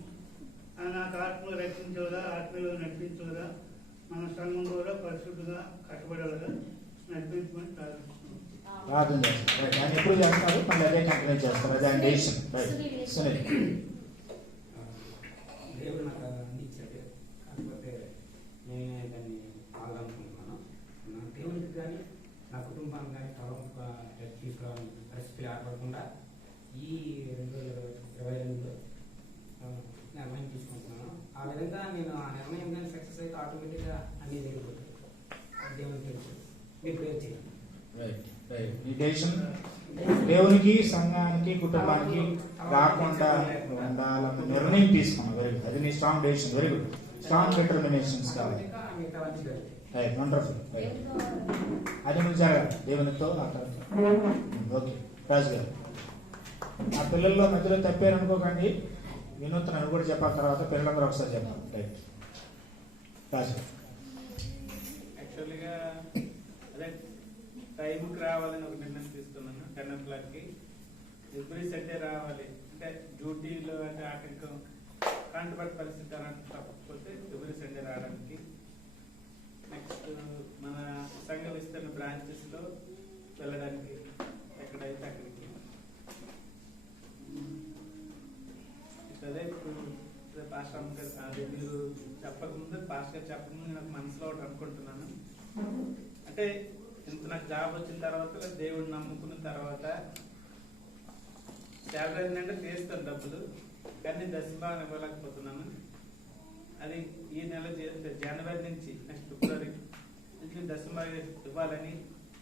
నాకు ఆత్మలు రక్షించగా, ఆత్మలు నడిపించగా, మన సంఘం కూడా పరిశుద్ధిగా కట్టబడేలాగా నడిపించమని ప్రార్థిస్తున్నాం. ప్రార్థన చేస్తారు. ఆయన ఎప్పుడు చేస్తారు, మళ్ళీ అదే కంటిన్యూ చేస్తారు. అదే ఆయన డెసిషన్. సునీల్. దేవుడు నాకు అందించాడు, కాకపోతే నేనే దాన్ని ఆగాలనుకుంటున్నాను. నా దేవుడికి కానీ నా కుటుంబానికి కానీ తలవంపుగా తీసుకురావాలని పరిస్థితులు ఏర్పడకుండా ఈ 2022లో నిర్ణయం తీసుకుంటున్నాను. ఆ విధంగా నేను ఆ నిర్ణయం కానీ సక్సెస్ అయితే ఆటోమేటిక్గా అన్ని జరిగిపోతాయి. దేవునికి తెలుసు, మీరు ప్రేర్ చేయండి. ఈ డెసిషన్ దేవునికి, సంఘానికి, కుటుంబానికి రాకుండా ఉండాలన్న నిర్ణయం తీసుకున్నాం. Very good. అది నీ strong decision. Very good. Strong determinations కావాలి. వండర్ఫుల్. అది నువ్వు జరగాలి దేవునితో. ఓకే రాజు గారు, ఆ పిల్లల్లో మధ్యలో తప్పారు అనుకోకండి. వినూత్న అని కూడా చెప్పాలి. తర్వాత పిల్లలందరూ ఒకసారి చెప్పాలి. రైట్ రాజు. యాక్చువల్గా అదే టైంకి రావాలని ఒక నిర్ణయం తీసుకున్నాను. 10 o'clockకి ఎవ్రీ సండే రావాలి. అంటే డ్యూటీలో అంటే ఆటంకం కాంట్రాక్ట్ పరిస్థితి అలాంటి తప్పకపోతే ఎవ్రీ సండే రావడానికి. నెక్స్ట్ మన సంఘ విస్తరణ బ్రాంచెస్లో వెళ్ళడానికి ఎక్కడైతే అక్కడికి. అదే ఇప్పుడు పాస్టర్ అమ్మగారు అది మీరు చెప్పకముందు, పాస్టర్ చెప్పకముందు నాకు మనసులో ఒకటి అనుకుంటున్నాను. అంటే ఇంత నాకు జాబ్ వచ్చిన తర్వాత, దేవుడు నమ్ముకున్న తర్వాత శాలరీ ఏంటంటే చేస్తాను డబ్బులు, కానీ దశభాగం ఇవ్వలేకపోతున్నాను. అది ఈ నెల జనవరి నుంచి నెక్స్ట్ ఫిబ్రవరి నుంచి దశభాగం ఇవ్వాలని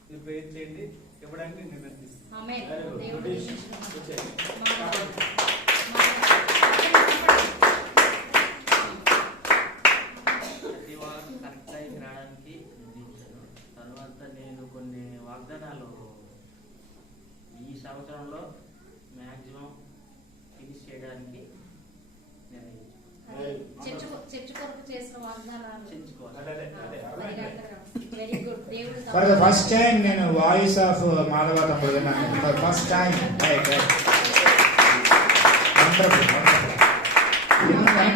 మీరు ప్రేర్ చేయండి. ఇవ్వడానికి నిర్ణయం కరెక్ట్ టైంకి రావడానికి నిర్ణయించాను. తర్వాత నేను కొన్ని వాగ్దానాలు ఈ సంవత్సరంలో మ్యాక్సిమం ఫినిష్ చేయడానికి ఫర్ ద ఫస్ట్ టైం నేను వాయిస్ ఆఫ్ మాధవ తమ్ముడు విన్నాను. For first time.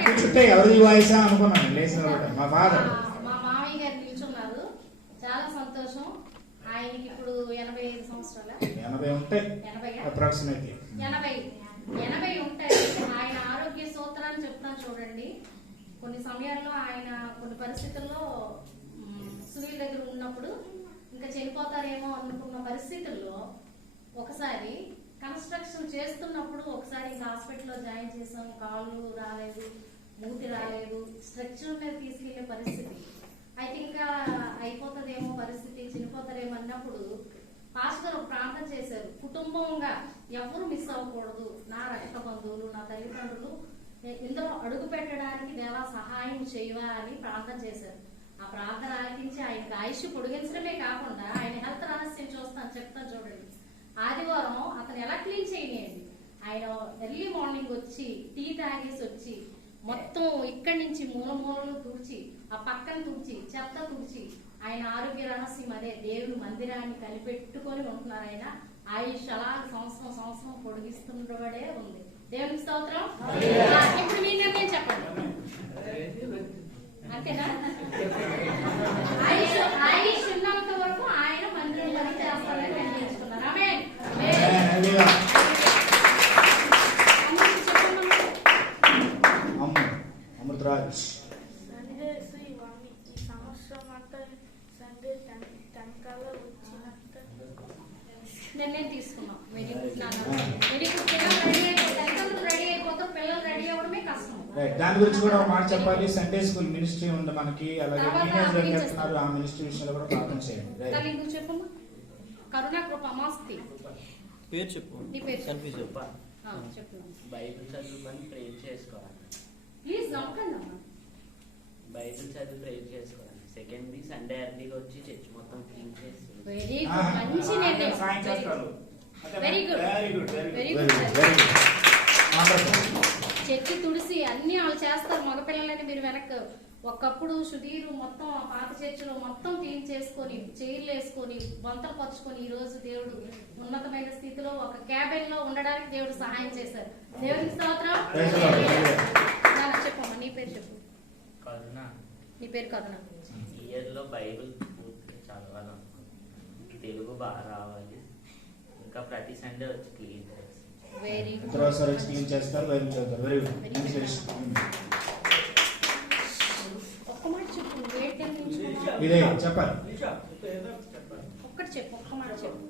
కూర్చుంటే ఎవరిది వాయిసా అనుకున్నాను. లేచిన మా ఫాదర్. మా మామయ్య గారు నిల్చున్నారు. చాలా సంతోషం. ఆయనకి ఇప్పుడు 85 సంవత్సరాలు. 80 ఉంటాయి అప్రాక్సిమేట్లీ. 80 ఉంటాయి. ఆయన ఆరోగ్య సూత్రాన్ని చెప్తాను చూడండి. కొన్ని సమయాల్లో ఆయన కొన్ని పరిస్థితుల్లో సునీల్ దగ్గర ఉన్నప్పుడు ఇంకా చనిపోతారేమో అనుకున్న పరిస్థితుల్లో ఒకసారి కన్స్ట్రక్షన్ చేస్తున్నప్పుడు ఒకసారి హాస్పిటల్లో జాయిన్ చేసాం. కాళ్ళు రాలేదు, మూతి రాలేదు, స్ట్రక్చర్ మీద తీసుకెళ్లే పరిస్థితి. అయితే ఇంకా అయిపోతుందేమో పరిస్థితి, చనిపోతారేమో అన్నప్పుడు పాస్టర్ ప్రార్థన చేశారు. కుటుంబంగా ఎవరు మిస్ అవ్వకూడదు, నా రక్త బంధువులు, నా తల్లిదండ్రులు ఇందులో అడుగు పెట్టడానికి దేవా సహాయం చేయవా అని ప్రార్థన చేశారు. ఆ ప్రార్థన ఆలకించి ఆయనకి ఆయుష్ పొడిగించడమే కాకుండా ఆయన హెల్త్ రహస్యం చెప్తాను చూడండి. ఆదివారం అతను ఎలా క్లీన్ చేయలేండి, ఆయన ఎర్లీ మార్నింగ్ వచ్చి టీ తాగేసి వచ్చి మొత్తం ఇక్కడి నుంచి మూలమూలలు తుడిచి ఆ పక్కన తుడిచి చెత్త తుడిచి ఆయన ఆరోగ్య రహస్యం అదే. దేవుడు మందిరాన్ని కనిపెట్టుకొని ఉంటున్నారు. ఆయన ఆయుష్ అలా సంవత్సరం పొడిగిస్తుండబడే ఉంది. దేవునికి స్తోత్రం. ఇప్పుడు మీ నిర్ణయం చెప్పండి, అంతేనా? ఆయుష్ ఉన్నంత వరకు ఆయన మందిరం చేస్తారని నిర్ణయించుకున్నారు. ఆమేన్. అమృతరాజ్. సండే ఈ సంవత్సరం అంతా సండే టెంకాలో వచ్చినంత నిర్ణయం తీసుకున్నాం. వెరీ గుడ్ నాన్న, వెరీ గుడ్. పిల్లలు రెడీ అయిపోతాం, పిల్లలు రెడీ అవ్వడమే కష్టం. దాని గురించి కూడా ఒక మాట చెప్పాలి. సండే స్కూల్ మినిస్ట్రీ ఉంది మనకి, అలాగే టీనేజర్ చెప్తున్నారు, ఆ మినిస్ట్రీ విషయంలో కూడా ప్రార్థన చేయండి. నువ్వు చెప్పమ్మా. కరుణా కృప మాస్తి పేరు చెప్పు. నీ పేరు సెల్ఫీ చెప్పు. చెప్పు. బైబిల్ చదువుకొని ప్రేయర్ చేసుకోవాలి. ప్లీజ్ నమ్మకండి అమ్మా. బైబిల్ చదువు ప్రేయర్ చేసుకోవాలి. సెకండ్ సండే అర్లీగా వచ్చి చర్చ్ మొత్తం క్లీన్ చేసి వెరీ గుడ్, మంచి నిర్ణయం. Very good, very good. చర్చి తుడిసి అన్ని వాళ్ళు చేస్తారు. మగపిల్లలని మీరు వెనక్కి ఒకప్పుడు సుధీరు మొత్తం పాత చర్చిలో మొత్తం క్లీన్ చేసుకొని చైర్లు వేసుకొని వంతలు పరుచుకొని ఈ రోజు దేవుడు ఉన్నతమైన స్థితిలో ఒక క్యాబిన్ లో ఉండడానికి దేవుడు సహాయం చేశారు. దేవునికి స్తోత్రం. చెప్పమ్మా, నీ పేరు చెప్పు. కరుణ. నీ పేరు కరుణ. ఇయర్ లో బైబిల్ పూర్తిగా చదవాలనుకుంటున్నాను. తెలుగు బాగా రావాలి. ఇంకా ప్రతి సండే వచ్చి క్లీన్ చేస్తాను. Very good. క్లీన్ చేస్తారు, బైబిల్ చదువుతారు. Very good. ఒక్క మాట చెప్పు. ఇదే చెప్పాలి. ఒక్కటి చెప్పు, ఒక్క మాట చెప్పు.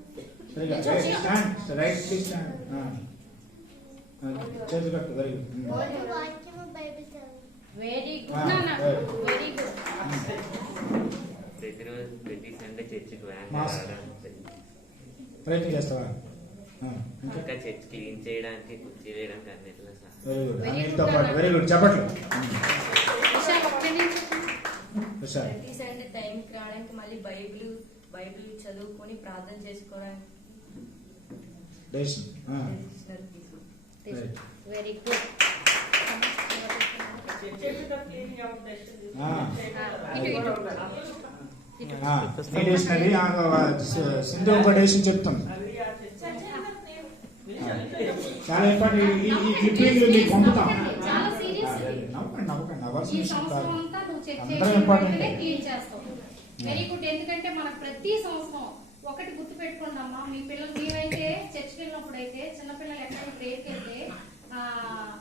Right stand. చేతులు కట్టు. Very good. వెరీ గుడ్ నాన్న, వెరీ గుడ్. ప్రతిరోజు ప్రతి సండే చర్చికి ప్రయత్నం చేస్తావా? ఇంకా చర్చ్ క్లీన్ చేయడానికి కుర్చీ వేయడానికి అన్నిట్లో వెరీ గుడ్. చెప్పట్లు. ప్రతి సండే టైంకి రావడానికి, మళ్ళీ బైబిల్ చదువుకొని ప్రార్థన చేసుకోవడానికి. Very good. సింధు ఒక డెసిషన్ చెప్తాం. చాలా ఇంపార్టెంట్. ఈ క్లిప్పింగ్ మీకు పంపుతాం. చాలా సీరియస్. నవ్వండి. ఈ సంవత్సరం అంతా నువ్వు క్లీన్ చేస్తావు. Very good. ఎందుకంటే మనకు ప్రతి సంవత్సరం ఒకటి గుర్తు పెట్టుకోండి అమ్మా. మీ పిల్లలు మీరైతే చర్చికి వెళ్ళినప్పుడు అయితే చిన్నపిల్లలు ఎక్కడ బ్రేక్ అయితే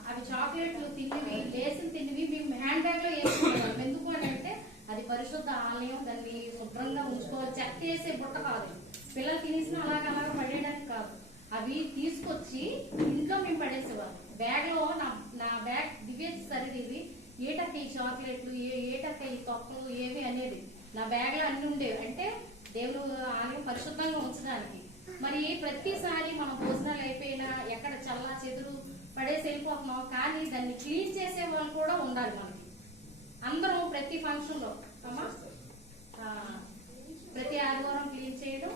అవి చాక్లెట్లు తిన్నవి, లేసులు తిన్నవి మేము హ్యాండ్ బ్యాగ్ లో వేసుకుంటాం. ఎందుకు అని అంటే అది పరిశుద్ధ ఆలయం, దాన్ని శుభ్రంగా ఉంచుకోవాలి. చెత్త వేసే బుట్ట కాదు, పిల్లలు తినేసిన అలాగ పడేయడానికి కాదు. అవి తీసుకొచ్చి ఇంట్లో మేము పడేసేవాళ్ళం. బ్యాగ్ లో నా బ్యాగ్ దిగేసి సరిదివి ఏటక్క ఈ చాక్లెట్లు, ఏటక్క ఈ తొక్కలు ఏవి అనేది నా బ్యాగ్ లో అన్ని ఉండేవి. అంటే దేవుడు ఆలయం పరిశుద్ధంగా ఉంచడానికి. మరి ప్రతిసారి మనం భోజనాలు అయిపోయినా ఎక్కడ చల్లా చెదురు పడేసి వెళ్ళిపోతున్నాం. కానీ దాన్ని క్లీన్ చేసే వాళ్ళు కూడా ఉండాలి మనకి. అందరం ప్రతి ఫంక్షన్ లో అమ్మా ప్రతి ఆదివారం క్లీన్ చేయడం.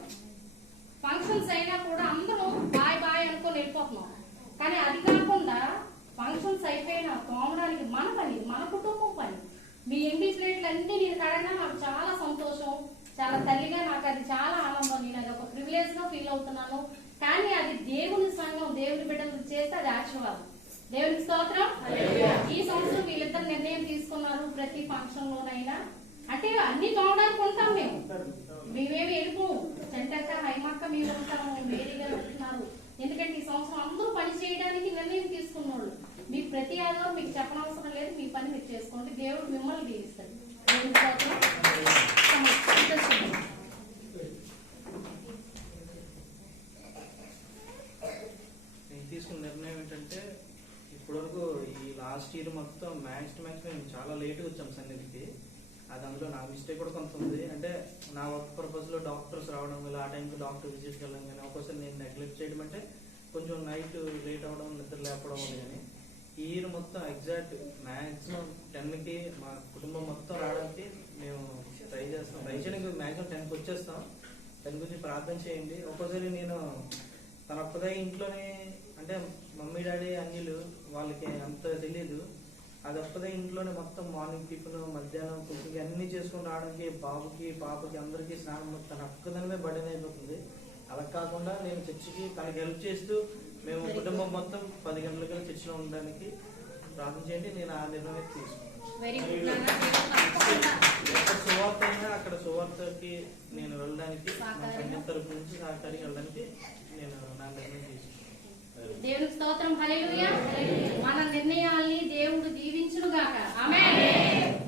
ఫంక్షన్స్ అయినా కూడా అందరం బాయ్ అనుకొని వెళ్ళిపోతున్నాం. కానీ అది కాకుండా ఫంక్షన్స్ అయిపోయినా తోమడానికి మన పని, మన కుటుంబం పని. మీ ఎండి ప్లేట్లు అన్ని నేను కడగడం నాకు చాలా సంతోషం. చాలా తల్లిగా నాకు అది చాలా ఆనందం. నేను అది ఒక ప్రివిలేజ్ గా ఫీల్ అవుతున్నాను. కానీ అది దేవుని సంఘం, దేవుని బిడ్డలు చేస్తే అది ఆశీర్వాదం. దేవునికి స్తోత్రం. ఈ సంవత్సరం వీళ్ళిద్దరు నిర్ణయం తీసుకున్నారు. ప్రతి ఫంక్షన్ లోనైనా అంటే అన్ని తోమడానికి ఉంటాం మేము. మేమేమి వెళ్ళిపోము. చెంటక్క, హైమక్క మేము ఉంటాము, మేరీ గారు ఉంటున్నారు. ఎందుకంటే ఈ సంవత్సరం అందరూ పని చేయడానికి నిర్ణయం తీసుకున్నాడు. మీకు ప్రతి ఆదివారం మీకు చెప్పనవసరం లేదు. మీ పని మీరు చేసుకోండి. దేవుడు మిమ్మల్ని దీవిస్తాడు. నేను తీసుకున్న నిర్ణయం ఏంటంటే ఇప్పటివరకు ఈ లాస్ట్ ఇయర్ మొత్తం మ్యాక్స్ మేము చాలా లేట్గా వచ్చాం సన్నిధికి. అది అందులో నా మిస్టేక్ కూడా కొంత ఉంది. అంటే నా వర్క్ పర్పస్లో డాక్టర్స్ రావడం వల్ల ఆ టైంకి డాక్టర్ విజిట్కి వెళ్ళడం కానీ ఒక్కోసారి నేను నెగ్లెక్ట్ చేయడం అంటే కొంచెం నైట్ లేట్ అవ్వడం, నిద్ర లేపడం ఉంది. కానీ ఈ ఇయర్ మొత్తం ఎగ్జాక్ట్ మ్యాక్సిమం 10కి మా కుటుంబం మొత్తం రావడానికి మేము ట్రై చేయడానికి మ్యాక్సిమం 10కి వచ్చేస్తాం. 10 గురించి ప్రార్థన చేయండి. ఒక్కోసారి నేను తన ఒక్కదే ఇంట్లోనే, అంటే మమ్మీ డాడీ అన్నిలు వాళ్ళకి అంత తెలియదు, అది ఒక్కదే ఇంట్లోనే మొత్తం మార్నింగ్ టిఫిన్, మధ్యాహ్నం కుకింగ్ అన్ని చేసుకుని రావడానికి బాబుకి పాపకి అందరికీ స్నానం తన ఒక్కదానిమే బర్డెన్ అయిపోతుంది. అలా కాకుండా నేను చర్చికి తనకి హెల్ప్ చేస్తూ మేము కుటుంబం మొత్తం 10 గంటలకి చర్చిలో ఉండడానికి ప్రార్థన చేయండి. నేను ఆ నిర్ణయం తీసుకున్నాను. సువార్త అయినా అక్కడ సువార్తకి నేను వెళ్ళడానికి మా సంఘం తరపు నుంచి సహకారికి వెళ్ళడానికి నేను నా నిర్ణయం తీసుకున్నాను. దేవునికి స్తోత్రం. హల్లెలూయా. మన నిర్ణయాల్ని దేవుడు దీవించును గాక. ఆమేన్.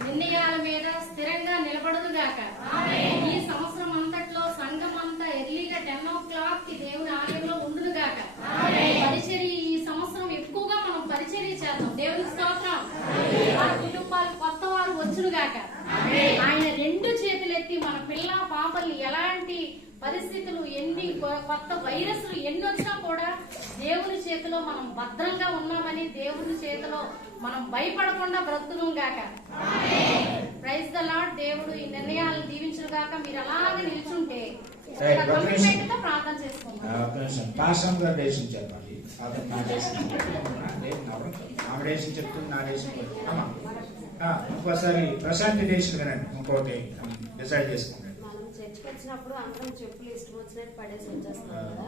నిర్ణయాల మీద స్థిరంగా నిలబడును గాక. ఆమేన్. ఈ సంవత్సరం అంతట్లో సంఘం అంతా ఎర్లీగా 10 o'clock కి దేవుని ఆలయంలో ఉండును గాక. ఆమేన్. పరిచర్య ఈ సంవత్సరం ఎక్కువగా మనం పరిచర్య చేద్దాం. దేవునికి స్తోత్రం. మన కుటుంబాలు కొత్త వారు వచ్చును గాక. ఆయన 2 చేతులెత్తి మన పిల్ల పాపల్ని ఎలాంటి పరిస్థితులు ఎన్ని కొత్త వైరస్లు ఎన్ని వచ్చినా కూడా దేవుని చేతిలో మనం భద్రంగా ఉన్నామని, దేవుని చేతిలో మనం భయపడకుండా బ్రతుకును గాక. Praise the Lord. దేవుడు ఈ నిర్ణయాలను దీవించును గాక. మీరు అలాగే నిల్చుంటే కమిట్మెంట్ తో ప్రార్థన చేసుకుంటాం. పాస్టర్ గారు డేషన్ చెప్పాలి. ఆమె డేషన్ చెప్తుంది, నా డేషన్ ఇంకోసారి ప్రశాంత్ డేషన్ వినండి. ఇంకోటి డిసైడ్ చేసుకోండి. చర్చికి వచ్చినప్పుడు అందరం చెప్పులు ఇష్టం వచ్చినట్టు పడేసి వచ్చేస్తాం కదా.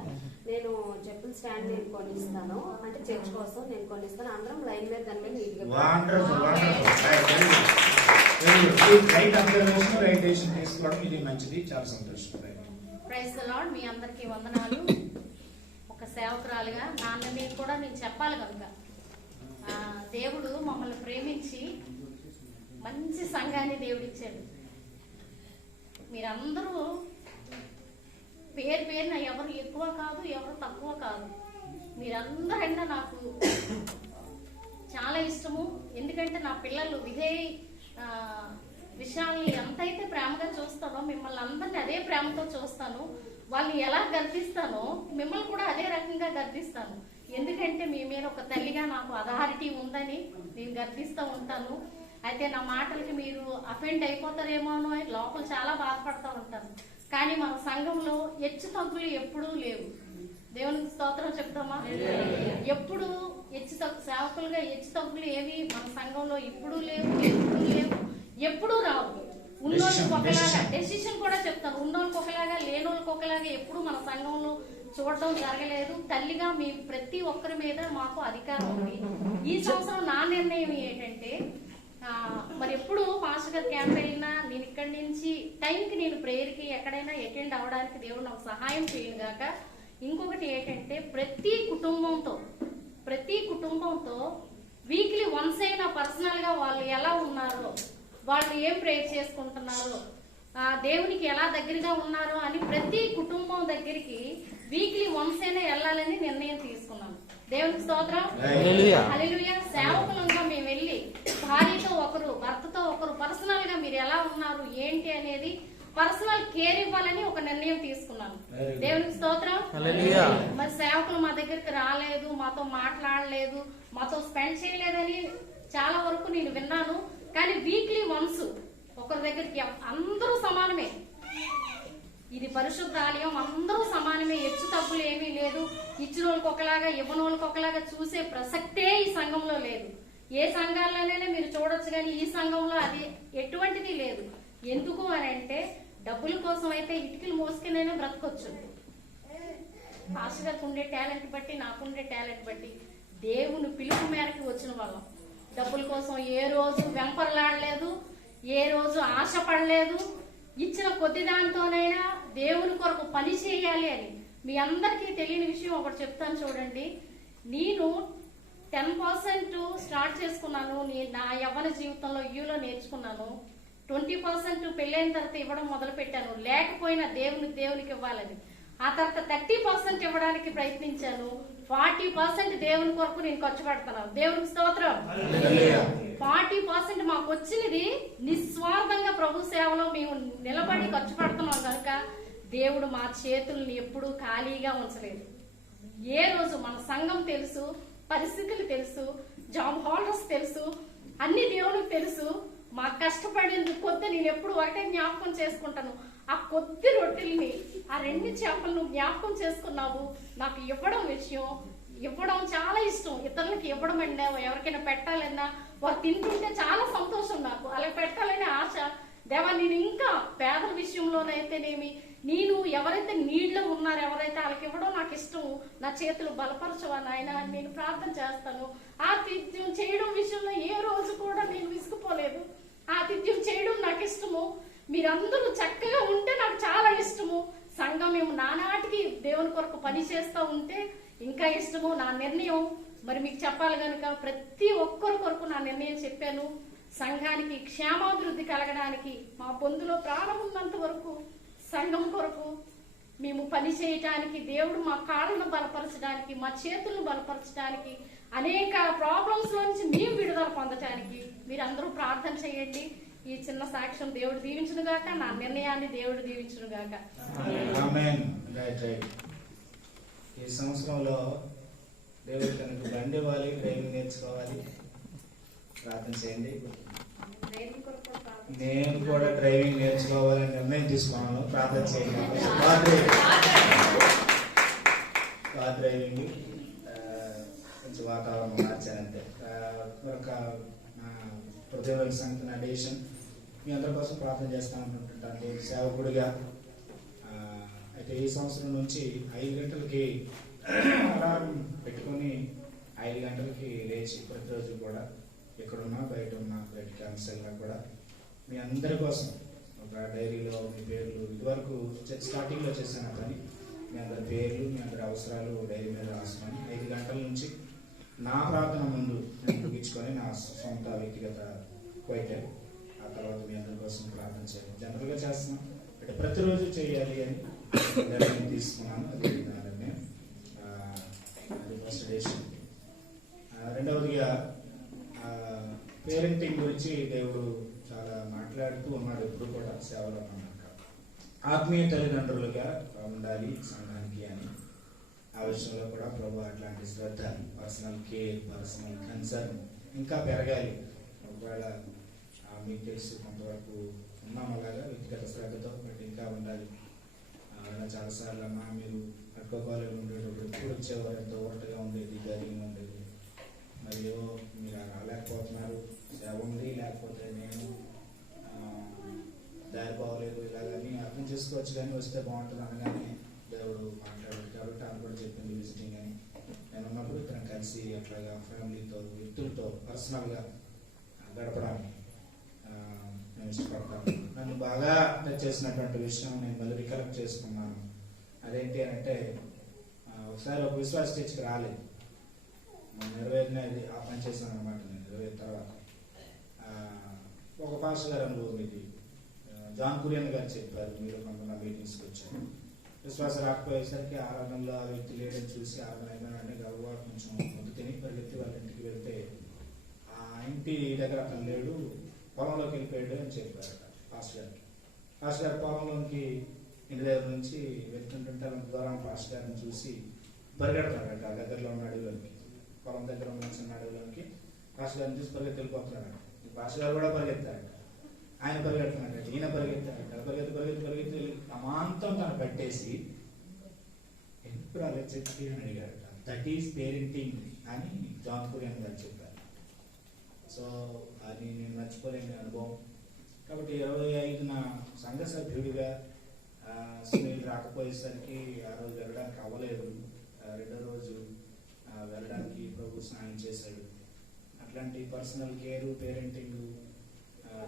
నేను చెప్పులు స్టాండ్ నేను కొనిస్తాను, అంటే చర్చ్ కోసం నేను కొనిస్తాను. అందరం లైన్ మీద దాని మీద రైట్ అబ్జర్వేషన్, రైట్ డెసిషన్ తీసుకోవడం ఇది మంచిది. చాలా సంతోషం. Praise the lord. మీ అందరికీ వందనాలు. ఒక సేవకురాలుగా నాన్న మీకు కూడా నేను చెప్పాలి కనుక, దేవుడు మమ్మల్ని ప్రేమించి మంచి సంఘాన్ని దేవుడిచ్చాడు. మీరందరూ పేరున ఎవరు ఎక్కువ కాదు, ఎవరు తక్కువ కాదు. మీరందరైనా నాకు చాలా ఇష్టము. ఎందుకంటే నా పిల్లలు విషయాల్ని ఎంతైతే ప్రేమగా చూస్తానో మిమ్మల్ని అందరినీ అదే ప్రేమతో చూస్తాను. వాళ్ళని ఎలా గర్దిస్తానో మిమ్మల్ని కూడా అదే రకంగా గర్దిస్తాను. ఎందుకంటే మీ మీద ఒక తల్లిగా నాకు అథారిటీ ఉందని నేను గర్దిస్తూ ఉంటాను. అయితే నా మాటలకి మీరు అఫెండ్ అయిపోతారేమో అని లోపల చాలా బాధపడుతూ ఉంటాను. కానీ మన సంఘంలో హెచ్చు తగ్గులు ఎప్పుడూ లేవు. దేవునికి స్తోత్రం చెప్తామా? ఎప్పుడు సేవకులుగా హెచ్చు తగ్గులు ఏవి మన సంఘంలో ఇప్పుడు లేవు, ఎప్పుడూ రావు. ఉన్నోళ్ళకి ఒకలాగా డెసిషన్ కూడా చెప్తాను. ఉన్నోళ్ళకి ఒకలాగా, లేనోళ్ళకి ఒకలాగా ఎప్పుడు మన సంఘంలో చూడటం జరగలేదు. తల్లిగా మీ ప్రతి ఒక్కరి మీద మాకు అధికారం ఉంది. ఈ సంవత్సరం నా నిర్ణయం ఏంటంటే, మరి ఎప్పుడు పాస్టర్ గారు క్యాంప్ వెళ్ళినా నేను ఇక్కడి నుంచి టైంకి నేను ప్రేయర్కి ఎక్కడైనా అటెండ్ అవ్వడానికి దేవుడు నాకు సహాయం చేయను గాక. ఇంకొకటి ఏంటంటే, ప్రతి కుటుంబంతో వీక్లీ వన్స్ అయినా పర్సనల్ గా వాళ్ళు ఎలా ఉన్నారో, వాళ్ళు ఏం ప్రేయర్ చేసుకుంటున్నారో, దేవునికి ఎలా దగ్గరగా ఉన్నారో అని ప్రతి కుటుంబం దగ్గరికి వీక్లీ వన్స్ అయినా వెళ్ళాలని నిర్ణయం తీసుకున్నాను. దేవునికి స్తోత్రం. హల్లెలూయా. సేవకులంగా మేము వెళ్ళి భార్యతో ఒకరు, భర్తతో ఒకరు పర్సనల్ గా మీరు ఎలా ఉన్నారు ఏంటి అనేది పర్సనల్ కేర్ ఇవ్వాలని ఒక నిర్ణయం తీసుకున్నాను. దేవునికి స్తోత్రం. మరి సేవకులు మా దగ్గరికి రాలేదు, మాతో మాట్లాడలేదు, మాతో స్పెండ్ చేయలేదని చాలా వరకు నేను విన్నాను. కానీ వీక్లీ వన్స్ ఒకరి దగ్గరికి అందరూ సమానమే. ఇది పరిశుద్ధ ఆలయం, అందరూ సమానమే. హెచ్చు తప్పులు ఏమీ లేదు. ఇచ్చిన వాళ్ళకి ఒకలాగా, ఇవ్వని వాళ్ళకి ఒకలాగా చూసే ప్రసక్తే ఈ సంఘంలో లేదు. ఏ సంఘాల్లోనైనా మీరు చూడొచ్చు, కానీ ఈ సంఘంలో అది ఎటువంటిది లేదు. ఎందుకు అని అంటే, డబ్బుల కోసం అయితే ఇటుకలు మోసుకునైనా బ్రతకొచ్చు. పాస్టర్ గారికి ఉండే టాలెంట్ బట్టి, నాకుండే టాలెంట్ బట్టి దేవుని పిలుపు మేరకు వచ్చిన వాళ్ళం. డబ్బుల కోసం ఏ రోజు వెంపర్లాడలేదు, ఏ రోజు ఆశపడలేదు. ఇచ్చిన కొద్ది దాంతోనైనా దేవుని కొరకు పని చేయాలి అని. మీ అందరికీ తెలియని విషయం ఒకటి చెప్తాను చూడండి. నేను 10% స్టార్ట్ చేసుకున్నాను. నా యవ్వన జీవితంలో యూలో నేర్చుకున్నాను. 20% పెళ్ళైన తర్వాత ఇవ్వడం మొదలు పెట్టాను. లేకపోయినా దేవునికి ఇవ్వాలని. ఆ తర్వాత 30% ఇవ్వడానికి ప్రయత్నించాను. 40% దేవుని కొరకు నేను ఖర్చు పెడుతున్నాను. దేవునికి స్తోత్రం. 40% మాకు వచ్చినది నిస్వార్థంగా ప్రభు సేవలో మేము నిలబడి ఖర్చు పెడుతున్నాం కనుక దేవుడు మా చేతుల్ని ఎప్పుడూ ఖాళీగా ఉంచలేదు. ఏ రోజు మన సంఘం తెలుసు, పరిస్థితులు తెలుసు. జాబ్ హోల్డర్స్ తెలుసు, అన్ని దేవునికి తెలుసు. మా కష్టపడేందుకు కొద్ది నేను ఎప్పుడు ఒకటే జ్ఞాపకం చేసుకుంటాను, ఆ కొద్ది రొట్టెల్ని ఆ 2 చేపలను జ్ఞాపకం చేసుకున్నావు. నాకు ఇవ్వడం చాలా ఇష్టం. ఇతరులకు ఇవ్వడం అంటే ఎవరికైనా పెట్టాలన్నా వారు తింటుంటే చాలా సంతోషం. నాకు అలా పెట్టాలనే ఆశ. దేవా, నేను ఇంకా పేదల విషయంలోనైతేనేమి, నేను ఎవరైతే నీళ్ళలో ఉన్నారో ఎవరైతే వాళ్ళకి ఇవ్వడం నాకు ఇష్టం. నా చేతులు బలపరచవా నాయన, నేను ప్రార్థన చేస్తాను. ఆతిథ్యం చేయడం విషయంలో ఏ రోజు కూడా నేను విసుగుపోలేదు. ఆతిథ్యం చేయడం నాకు ఇష్టము. మీరందరూ చక్కగా ఉంటే నాకు చాలా ఇష్టము. సంఘం మేము నానాటికి దేవుని కొరకు పని చేస్తూ ఉంటే ఇంకా ఇష్టము. నా నిర్ణయం మరి మీకు చెప్పాలి కనుక ప్రతి ఒక్కరి కొరకు నా నిర్ణయం చెప్పాను. సంఘానికి క్షేమాభివృద్ధి కలగడానికి మా పొందులో ప్రాణం ఉన్నంత వరకు సంఘం కొరకు మేము పని చేయటానికి, దేవుడు మా కాళ్ళను బలపరచడానికి, మా చేతులను బలపరచడానికి, అనేక ప్రాబ్లమ్స్ నుంచి మేము విడుదల పొందటానికి మీరందరూ ప్రార్థన చేయండి. ఈ చిన్న సాక్ష్యం దేవుడు దీవించును గాక, నా నిర్ణయాన్ని దేవుడు దీవించును గాక. ఆమేన్. రైట్. ఈ సంవత్సరంలో దేవుడు తనకు బండి ఇవ్వాలి, డ్రైవింగ్ నేర్చుకోవాలి. ప్రార్థన చేయండి. నేను కూడా డ్రైవింగ్ నేర్చుకోవాలని నిర్ణయం తీసుకున్నాను. ప్రార్థన చేయండి. కార్ డ్రైవింగ్ కొంచెం వాతావరణం మార్చానంటే ఒక హృదయమైన సంగతి నా డెసిషన్. మీ అందరి కోసం ప్రార్థన చేస్తాను అనుకుంటుంటాను సేవకుడిగా. అయితే ఈ సంవత్సరం నుంచి 5 గంటలకి అలారం పెట్టుకొని 5 గంటలకి లేచి ప్రతిరోజు కూడా ఎక్కడున్నా బయట క్యాంప్స్ వెళ్ళినా కూడా మీ అందరి కోసం ఒక డైరీలో మీ పేర్లు, ఇదివరకు స్టార్టింగ్లో చేశాను పని, మీ అందరి పేర్లు, మీ అందరి అవసరాలు డైరీ మీద రాసుకొని 5 గంటల నుంచి నా ప్రార్థన ముందు నేను ముగించుకొని నా సొంత వ్యక్తిగత క్వైట్ ఆ తర్వాత మీ అందరి కోసం ప్రార్థన చేయాలి. జనరల్గా చేస్తున్నాం, అంటే ప్రతిరోజు చేయాలి అని నిర్ణయం తీసుకున్నాను. అది నా నిర్ణయం. అది ఫస్ట్ డెసిషన్. రెండవదిగా పేరెంటింగ్ గురించి దేవుడు చాలా మాట్లాడుతూ ఉన్నాడు. ఎప్పుడు కూడా సేవలో అన్నాక ఆత్మీయ తల్లిదండ్రులుగా ఉండాలి సంఘానికి అని. ఆ విషయంలో కూడా ప్రభు అట్లాంటి శ్రద్ధ, పర్సనల్ కేర్, పర్సనల్ కన్సర్న్ ఇంకా పెరగాలి. ఒకవేళ మీకు తెలుసు కొంతవరకు ఉన్నాం అలాగా వ్యక్తిగత శ్రద్ధతో, బట్ ఇంకా ఉండాలి. చాలాసార్లు అమ్మా మీరు అడ్డుకోవాలని ఉండేటప్పుడు ఎప్పుడు వచ్చేవారు, ఎంతో ఓటగా ఉండేది, ధైర్యంగా ఉండేది. మరియు మీరు రాలేకపోతున్నారు, సేవ ఉంది, లేకపోతే నేను దారి బాగోలేదు, ఇలాగని అర్థం చేసుకోవచ్చు. కానీ వస్తే బాగుంటుంది అనగానే దేవుడు మాట్లాడారు. కాబట్టి ఆమె కూడా చెప్పింది విజిటింగ్ అని. నేను ఉన్నప్పుడు ఇతను కలిసి అట్లాగా ఫ్యామిలీతో, వ్యక్తులతో పర్సనల్గా గడపడానికి నేను ఇష్టపడతాను. నన్ను బాగా టచ్ చేసినటువంటి విషయం నేను మళ్ళీ రికలెక్ట్ చేసుకున్నాను. అదేంటి అంటే ఒకసారి ఒక విశ్వాస చర్చకి రాలేదు. 25 ఆ పని చేశాను అనమాట. నేను 25 తర్వాత ఒక పాస్టర్ గారు అనుభవం ఇది జాన్ కురియన్ గారు చెప్పారు. మీరు కొంత మీటింగ్స్కి వచ్చారు. విశ్వాస రాకపోయేసరికి ఆరాధనలో ఆ వ్యక్తి లేడని చూసి ఆరాధన అయిపోయినంటే గర్వ కొంచెం ముందు తిని పరిగెత్తి వాళ్ళ ఇంటికి వెళ్తే ఆ ఇంటి దగ్గర అతను లేడు, పొలంలోకి వెళ్ళిపోయాడు అని చెప్పారు పాస్టర్ గారికి. పాస్టర్ గారు పొలంలోకి ఇంటి దగ్గర నుంచి వెళ్తుంటుంటే అంత దూరం పాస్టర్ గారిని చూసి పరిగెడతాడట. ఆ దగ్గరలో ఉన్న అడవిలోకి, పొలం దగ్గర ఉన్న చిన్న అడవిలోకి పాస్టర్ గారిని చూసి పరిగెత్తి వెళ్ళిపోతున్నాడట. పాస్టర్ గారు కూడా పరిగెత్తారట, ఆయన పరిగెడుతున్నాడట, ఈయన పరిగెత్తారట. పరిగెత్తి అమాంతం తను పట్టేసి ఎప్పుడు అలా చెప్పి అని అడిగారట. దట్ ఈస్ పేరెంటింగ్ అని జాన్ కురియన్ గారు చెప్పారు. సో అది నేను మర్చిపోలేని అనుభవం. కాబట్టి 25న సంఘ సభ్యుడిగా సునీల్ రాకపోయేసరికి ఆ రోజు వెళ్ళడానికి అవ్వలేదు. రెండో రోజు వెళ్ళడానికి ప్రభు స్నానం చేశాడు. అట్లాంటి పర్సనల్ కేరు, పేరెంటింగ్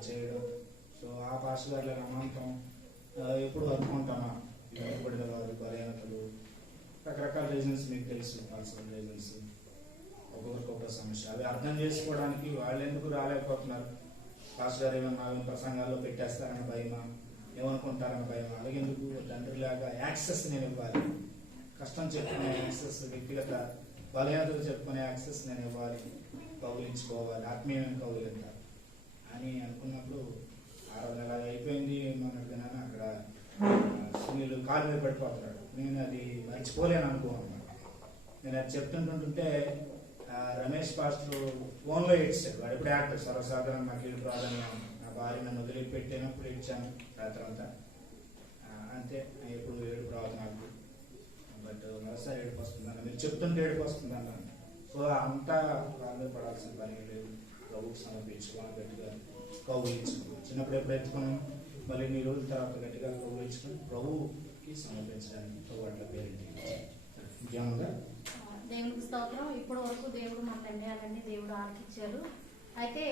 చేయడం. సో ఆ పాస్టర్ గారి అమాంతం ఎప్పుడు అనుకుంటామా పడిన వారు, బలహీనతలు, రకరకాల రీజన్స్ మీకు తెలుసు, పర్సనల్ రీజన్స్, ఒక్కొక్క సమస్య. అవి అర్థం చేసుకోవడానికి వాళ్ళు ఎందుకు రాలేకపోతున్నారు? పాస్టర్ గారు ఏమన్నా ప్రసంగాల్లో పెట్టేస్తారన్న భయమా, ఏమనుకుంటారన్న భయమా? అలాగెందుకు తండ్రిలాగా యాక్సెస్ నేను ఇవ్వాలి, కష్టం చెప్పుకునే యాక్సెస్, వ్యక్తిగత బలహీనతలు చెప్పుకునే యాక్సెస్ నేను ఇవ్వాలి, కౌగిలించుకోవాలి, ఆత్మీయమైన కౌగిలించాలి అని అనుకున్నప్పుడు ఆ రోజు అలా అయిపోయింది. మొన్నటిదిన అక్కడ సునీల్ కాలు మీద పడిపోతున్నాడు. నేను అది మర్చిపోలేను అనుకోను. నేను అది చెప్తుంటుంటే రమేష్ పాస్టర్ ఓన్లో ఏడ్చాడు. వాడు ఎప్పుడు యాక్టర్, సర్వసాధారణ నాకు ఏడు ప్రాధాన్యం, నా భార్య నన్ను వదిలిపెట్టినప్పుడు ఏడ్చాను రాత్రి అంతా. అంతే, ఎప్పుడు ఏడుపు రాదు నాకు. బట్ మరోసారి ఏడుపు వస్తుందన్న, మీరు చెప్తుంటే ఏడుపు వస్తుందన్న. సో అంతా బాధపడాల్సిన పని లేదు. ప్రభుకి సమర్పించుకోవాలి, గట్టిగా కౌగిలించుకోవాలి. చిన్నప్పుడు ఎప్పుడు ఎత్తుకున్నాం, మళ్ళీ నీ రోజుల తర్వాత గట్టిగా కౌగిలించుకొని ప్రభుకి సమర్పించడానికి ప్రభు అట్లా పేరెంట్ ఇంకేముందా? దేవునికి స్తోత్రం. ఇప్పటి వరకు దేవుడు మన నిర్ణయాలన్నీ దేవుడు ఆలకించారు. అయితే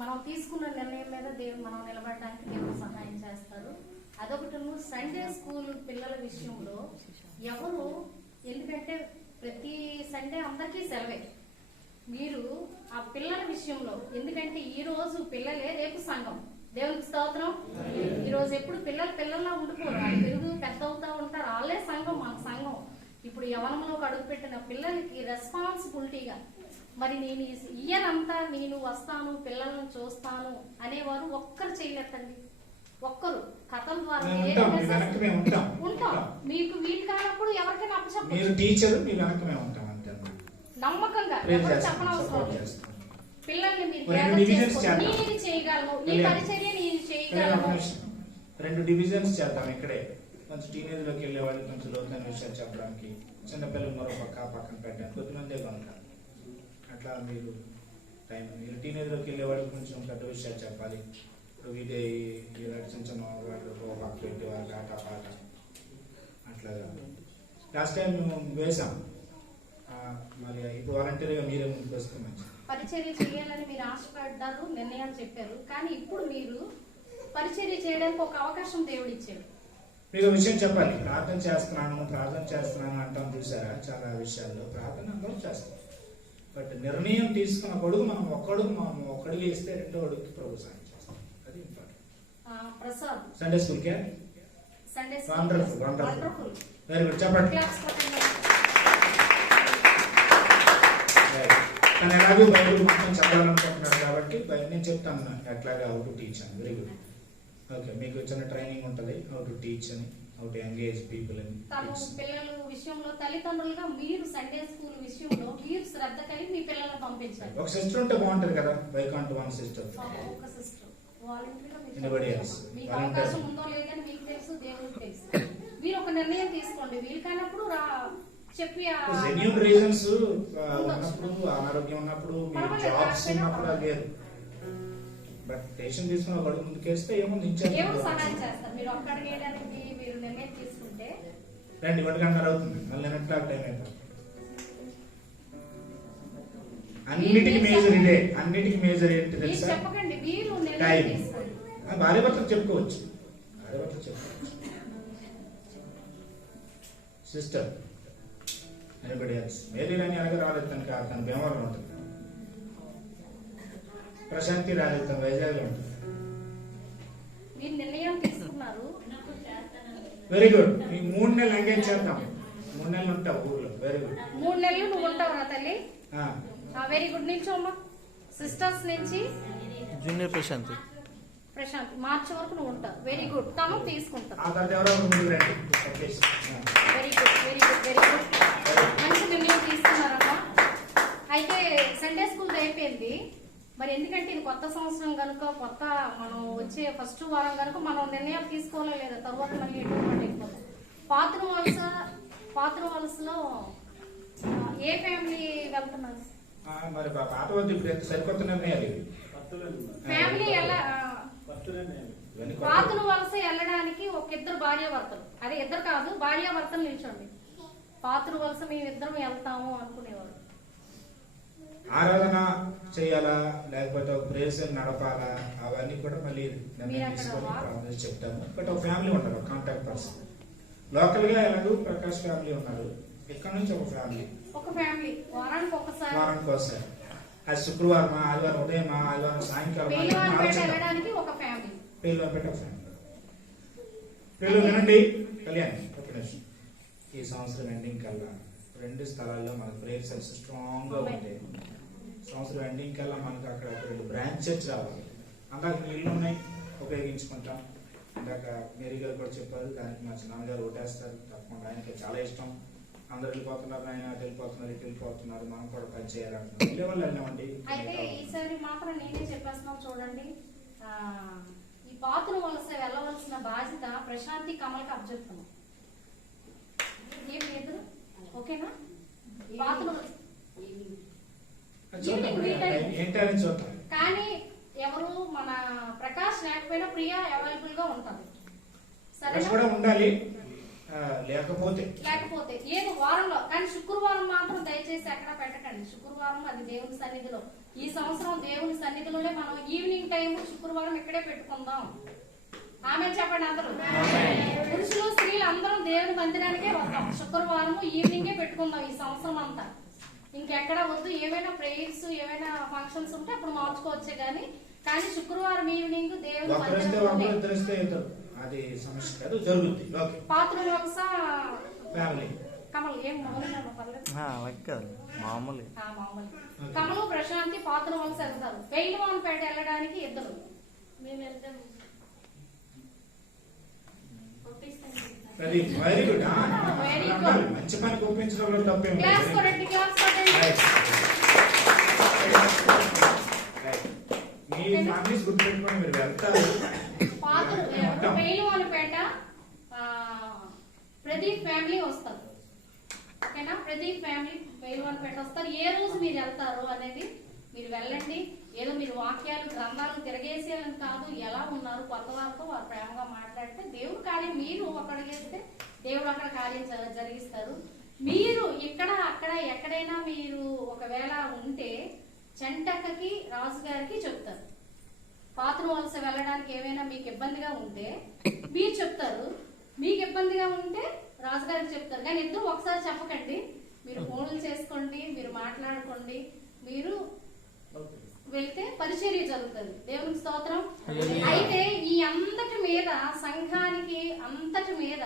మనం తీసుకున్న నిర్ణయం మీద దేవుడు మనం నిలబడడానికి దేవుడు సహాయం చేస్తారు. అదొకటి, సండే స్కూల్ పిల్లల విషయంలో ఎవరు, ఎందుకంటే ప్రతి సండే అందరికీ సెలవే, మీరు ఆ పిల్లల విషయంలో, ఎందుకంటే ఈ రోజు పిల్లలే రేపు సంఘం. దేవునికి స్తోత్రం. ఈ రోజు ఎప్పుడు పిల్లల్లా ఉండిపోరు, వాళ్ళు పెరుగు పెద్ద అవుతా ఉంటారు, వాళ్ళే సంఘం, మన సంఘం. ఇప్పుడు యవనంలోకి అడుగుపెట్టిన పిల్లలకి రెస్పాన్సిబిలిటీగా, మరి నేను ఇయర్ అంతా నేను వస్తాను పిల్లలను చూస్తాను అనేవారు ఒక్కరు చేయలేదండి. ఒక్కరు కథల ద్వారా ఉంటాం. మీకు వీలు కానప్పుడు ఎవరికైనా అప్పచెప్పండి నమ్మకంగా, ఎవరు చెప్పనవసరం. పిల్లల్ని మీరు చేయగలను, ఈ పరిచర్య నేను చేయగలను. 2 డివిజన్స్ చేద్దాం ఇక్కడే. కొంచెం టీనేజ్లోకి వెళ్ళే వాళ్ళకి కొంచెం లోతైన విషయాలు చెప్పడానికి, చిన్నపిల్లలు మరో పక్కన పెట్టడానికి కొద్దిమందే కనుక అట్లా మీరు టైం, మీరు టీనేజ్లోకి వెళ్ళే వాళ్ళకి కొంచెం పెద్ద విషయాలు చెప్పాలి. ఇప్పుడు వీటి చిన్న చిన్న వాళ్ళు పక్క పెట్టి వాళ్ళకి ఆట పాట అట్లాగా. లాస్ట్ టైం మేము వేసాం, మరి ఇప్పుడు వాలంటీర్గా మీరే ముందుకు వస్తే మంచిది. పరిచర్య చేయాలని మీరు ఆశపడ్డారు, నిర్ణయాలు చెప్పారు, కానీ ఇప్పుడు మీరు పరిచర్య చేయడానికి ఒక అవకాశం దేవుడు ఇచ్చాడు. మీకు విషయం చెప్పాలి. ప్రార్థన చేస్తున్నాను అంటాం చూసారా, చాలా విషయాల్లో ప్రార్థన అందరూ చేస్తాం. బట్ నిర్ణయం తీసుకున్న కొడుకు మనం ఒక్కడుగు వేస్తే రెండో అడుగుకి ప్రభు సాయం చేస్తాం. అది ఇంపార్టెంట్. సండే స్కూల్ కే వండర్ఫుల్, వెరీ గుడ్, చెప్పండి. కానీ ఎలాగో బైబిల్ మొత్తం చదవాలనుకుంటున్నారు కాబట్టి నేను చెప్తాను ఎట్లాగా హౌ టు టీచ్ అని. Very good, okay. మీకు చిన్న ట్రైనింగ్ ఉంటుంది, హౌ టు టీచ్ అని, హౌ టు ఎంగేజ్ పీపుల్ అని. పిల్లల విషయంలో తల్లిదండ్రులుగా మీరు సండే స్కూల్ విషయంలో మీరు శ్రద్ధ కలిగి మీ పిల్లల్ని పంపించాలి. ఒక సిస్టర్ ఉంటే బాగుంటది కదా, వై కాంట్ వన్ సిస్టర్? ఒక సిస్టర్ వాలంటీర్గా మీకు అవకాశం ఉందో లేదని మీకు తెలుసు, దేవుడికి తెలుసు. మీరు ఒక నిర్ణయం తీసుకోండి, వీలు కానప్పుడు చెప్పి జెన్యూన్ రీజన్స్ ఉన్నప్పుడు, అనారోగ్యం ఉన్నప్పుడు, జాబ్స్ ఉన్నప్పుడు అది వేరు. బట్ టేషన్ తీసుకున్న వాడు ముందుకేస్తే ఏముంది, దేవుడు సహాయం చేస్తారు. మీరు ఒక్కడికి వేయడానికి మీరు నిర్ణయం తీసుకుంటే రండి, 1 గంట అవుతుంది, మళ్ళీ 9 o'clock టైం అయిపోతుంది. అన్నిటికీ మేజర్ ఏంటి తెలుసా? చెప్పకండి, మీరు టైం. భార్య భర్తలు చెప్పుకోవచ్చు. సిస్టర్ ఎనిబడి ఎల్స్, మేరీ రాని అనగా రాలేదు, తన భీమవరంలో ఉంటుంది. ప్రశాంతి రాలేదు, తన వైజాగ్లో ఉంటుంది. మీరు నిర్ణయం తీసుకున్నారు, వెరీ గుడ్. ఈ 3 నెలలు ఎంగేజ్ చేద్దాం. 3 నెలలు ఉంటావు ఊర్లో, వెరీ గుడ్. 3 నెలలు నువ్వు ఉంటావు నా తల్లి. Very good. నిల్చోమ్మా. సిస్టర్స్ నుంచి జూనియర్ ప్రశాంత్ మార్చి వరకు నువ్వు ఉంటావు. Very good. తను తీసుకుంటావు. Very good. మంచి నిర్ణయం తీసుకున్నారమ్మా. అయితే సండే స్కూల్ అయిపోయింది. మరి ఎందుకంటే ఇది కొత్త సంవత్సరం కనుక, మనం వచ్చే ఫస్ట్ వారం కనుక మనం నిర్ణయాలు తీసుకోవాలో లేదా, తర్వాత మళ్ళీ ఎటువంటి అయిపోతాం. పాత్ర వలసలో ఏ ఫ్యామిలీ వెళ్తున్నారు? మరి పాత వద్దు, ఇప్పుడు ఎంత సరికొత్త నిర్ణయాలు ఫ్యామిలీ ఎలా పాతను వలస వెళ్ళడానికి ఒక 2 భార్యాభర్తలు, అదే 2 కాదు, భార్యాభర్తలు నిల్చోండి. పాతను వలస మేమిద్దరం వెళ్తాము అనుకునేవారు. ఆరాధన చేయాలా లేకపోతే ఒక ప్రేయర్ నడపాలా, అవన్నీ కూడా మళ్ళీ చెప్తాను. బట్ ఒక ఫ్యామిలీ ఉంటారు, ఒక కాంటాక్ట్ పర్సన్. లోకల్ గా ఎలాగో ప్రకాష్ ఫ్యామిలీ ఉన్నారు, ఇక్కడ నుంచి ఒక ఫ్యామిలీ వారానికి ఒకసారి అది శుక్రవారం, ఆదివారం ఉదయం, ఆదివారం సాయంకాలం వెళ్ళడానికి ఒక ఫ్యామిలీ. పిల్లలు వినండి, కళ్యాణ్ ఒక నిమిషం. ఈ సంవత్సరం ఎండింగ్ కల్లా 2 స్థలాల్లో మనకు ప్రేయర్ సెల్స్ స్ట్రాంగ్ గా ఉంటాయి. సంవత్సరం ఎండింగ్ కల్లా మనకు అక్కడ 2 బ్రాంచ్ చర్చ్ రావాలి. అందాక నీళ్ళు ఉన్నాయి, ఉపయోగించుకుంటాం. ఇందాక మేరీ గారు కూడా చెప్పారు, దానికి మా నాన్నగారు ఓటేస్తారు తప్పకుండా, ఆయనకి చాలా ఇష్టం. అందరు వెళ్ళిపోతున్నారు, ఆయన అటు వెళ్ళిపోతున్నారు, ఇటు వెళ్ళిపోతున్నారు, మనం కూడా పని చేయాలంటున్నాం. వెళ్ళే వాళ్ళు వెళ్ళామండి. అయితే ఈసారి మాత్రం నేనే చెప్పేస్తున్నాం చూడండి. ఈ పాత్ర వలస వెళ్ళవలసిన బాధ్యత ప్రశాంతి కమల్కి అప్పచెప్తున్నాం. ఏం లేదు, ఓకేనా? పాత్ర ఏంటని చూద్దాం. కానీ ఎవరు మన ప్రకాష్ లేకపోయినా ప్రియా అవైలబుల్ గా ఉంటుంది. కూడా ఉండాలి. లేకపోతే ఏదో వారంలో, కానీ శుక్రవారం మాత్రం దయచేసి ఎక్కడ పెట్టకండి. శుక్రవారం అది దేవుని సన్నిధిలో. ఈ సంవత్సరం దేవుని సన్నిధిలోనే మనం ఈవినింగ్ టైం శుక్రవారం ఇక్కడే పెట్టుకుందాం. ఆమె చెప్పండి అందరూ. పురుషులు స్త్రీలు అందరం దేవుని మందిరానికే వస్తాం. శుక్రవారం ఈవినింగే పెట్టుకుందాం ఈ సంవత్సరం అంతా. ఇంకెక్కడ వద్దు. ఏమైనా ప్రేయర్స్ ఏమైనా ఫంక్షన్స్ ఉంటే అప్పుడు మార్చుకోవచ్చే కానీ శుక్రవారం ఈవినింగ్ దేవుని అది సమస్య కాదు, జరుగుతుంది. పాత్ర ఫ్యామిలీ కమల్ ఏం పర్లేదు, మామూలు కమలు ప్రశాంతి పాత్ర వలస వెళ్తారు. పెయిల్వాన్పేట వెళ్ళడానికి ఇద్దరు మేము వెళ్తాం. Very good. మంచి పని ఒప్పించడంలో తప్పేం క్లాస్ కొడండి, క్లాస్ కొట్టండి. మీ ఫ్యామిలీస్ గుర్తుపెట్టుకొని మీరు వెళ్తారు. పెయిల్వాన్పేట ప్రదీప్ ఫ్యామిలీ వస్తారు, ఓకేనా? ప్రదీప్ ఫ్యామిలీ పెయిల్వాన్పేట వస్తారు. ఏ రోజు మీరు వెళ్తారు అనేది మీరు వెళ్ళండి. ఏదో మీరు వాక్యాలు గ్రంథాలు తిరగేసేయాలని కాదు. ఎలా ఉన్నారు కొత్త వారితో వారు ప్రేమగా మాట్లాడితే దేవుడు కార్యం, మీరు అక్కడికి వెళ్తే దేవుడు అక్కడ కార్యం జరిగిస్తారు. మీరు ఇక్కడ అక్కడ ఎక్కడైనా మీరు ఒకవేళ ఉంటే చెంటక్కకి రాజు గారికి చెప్తారు. పాత్ర వలస వెళ్ళడానికి ఏమైనా మీకు ఇబ్బందిగా ఉంటే మీరు చెప్తారు. మీకు ఇబ్బందిగా ఉంటే రాజుగారికి చెప్తారు. కానీ ఇద్దరు ఒకసారి చెప్పకండి. మీరు ఫోన్లు చేసుకోండి, మీరు మాట్లాడుకోండి. మీరు వెళ్తే పరిచర్య జరుగుతుంది. దేవునికి స్తోత్రం. అయితే ఈ అంతటి మీద సంఘానికి అంతటి మీద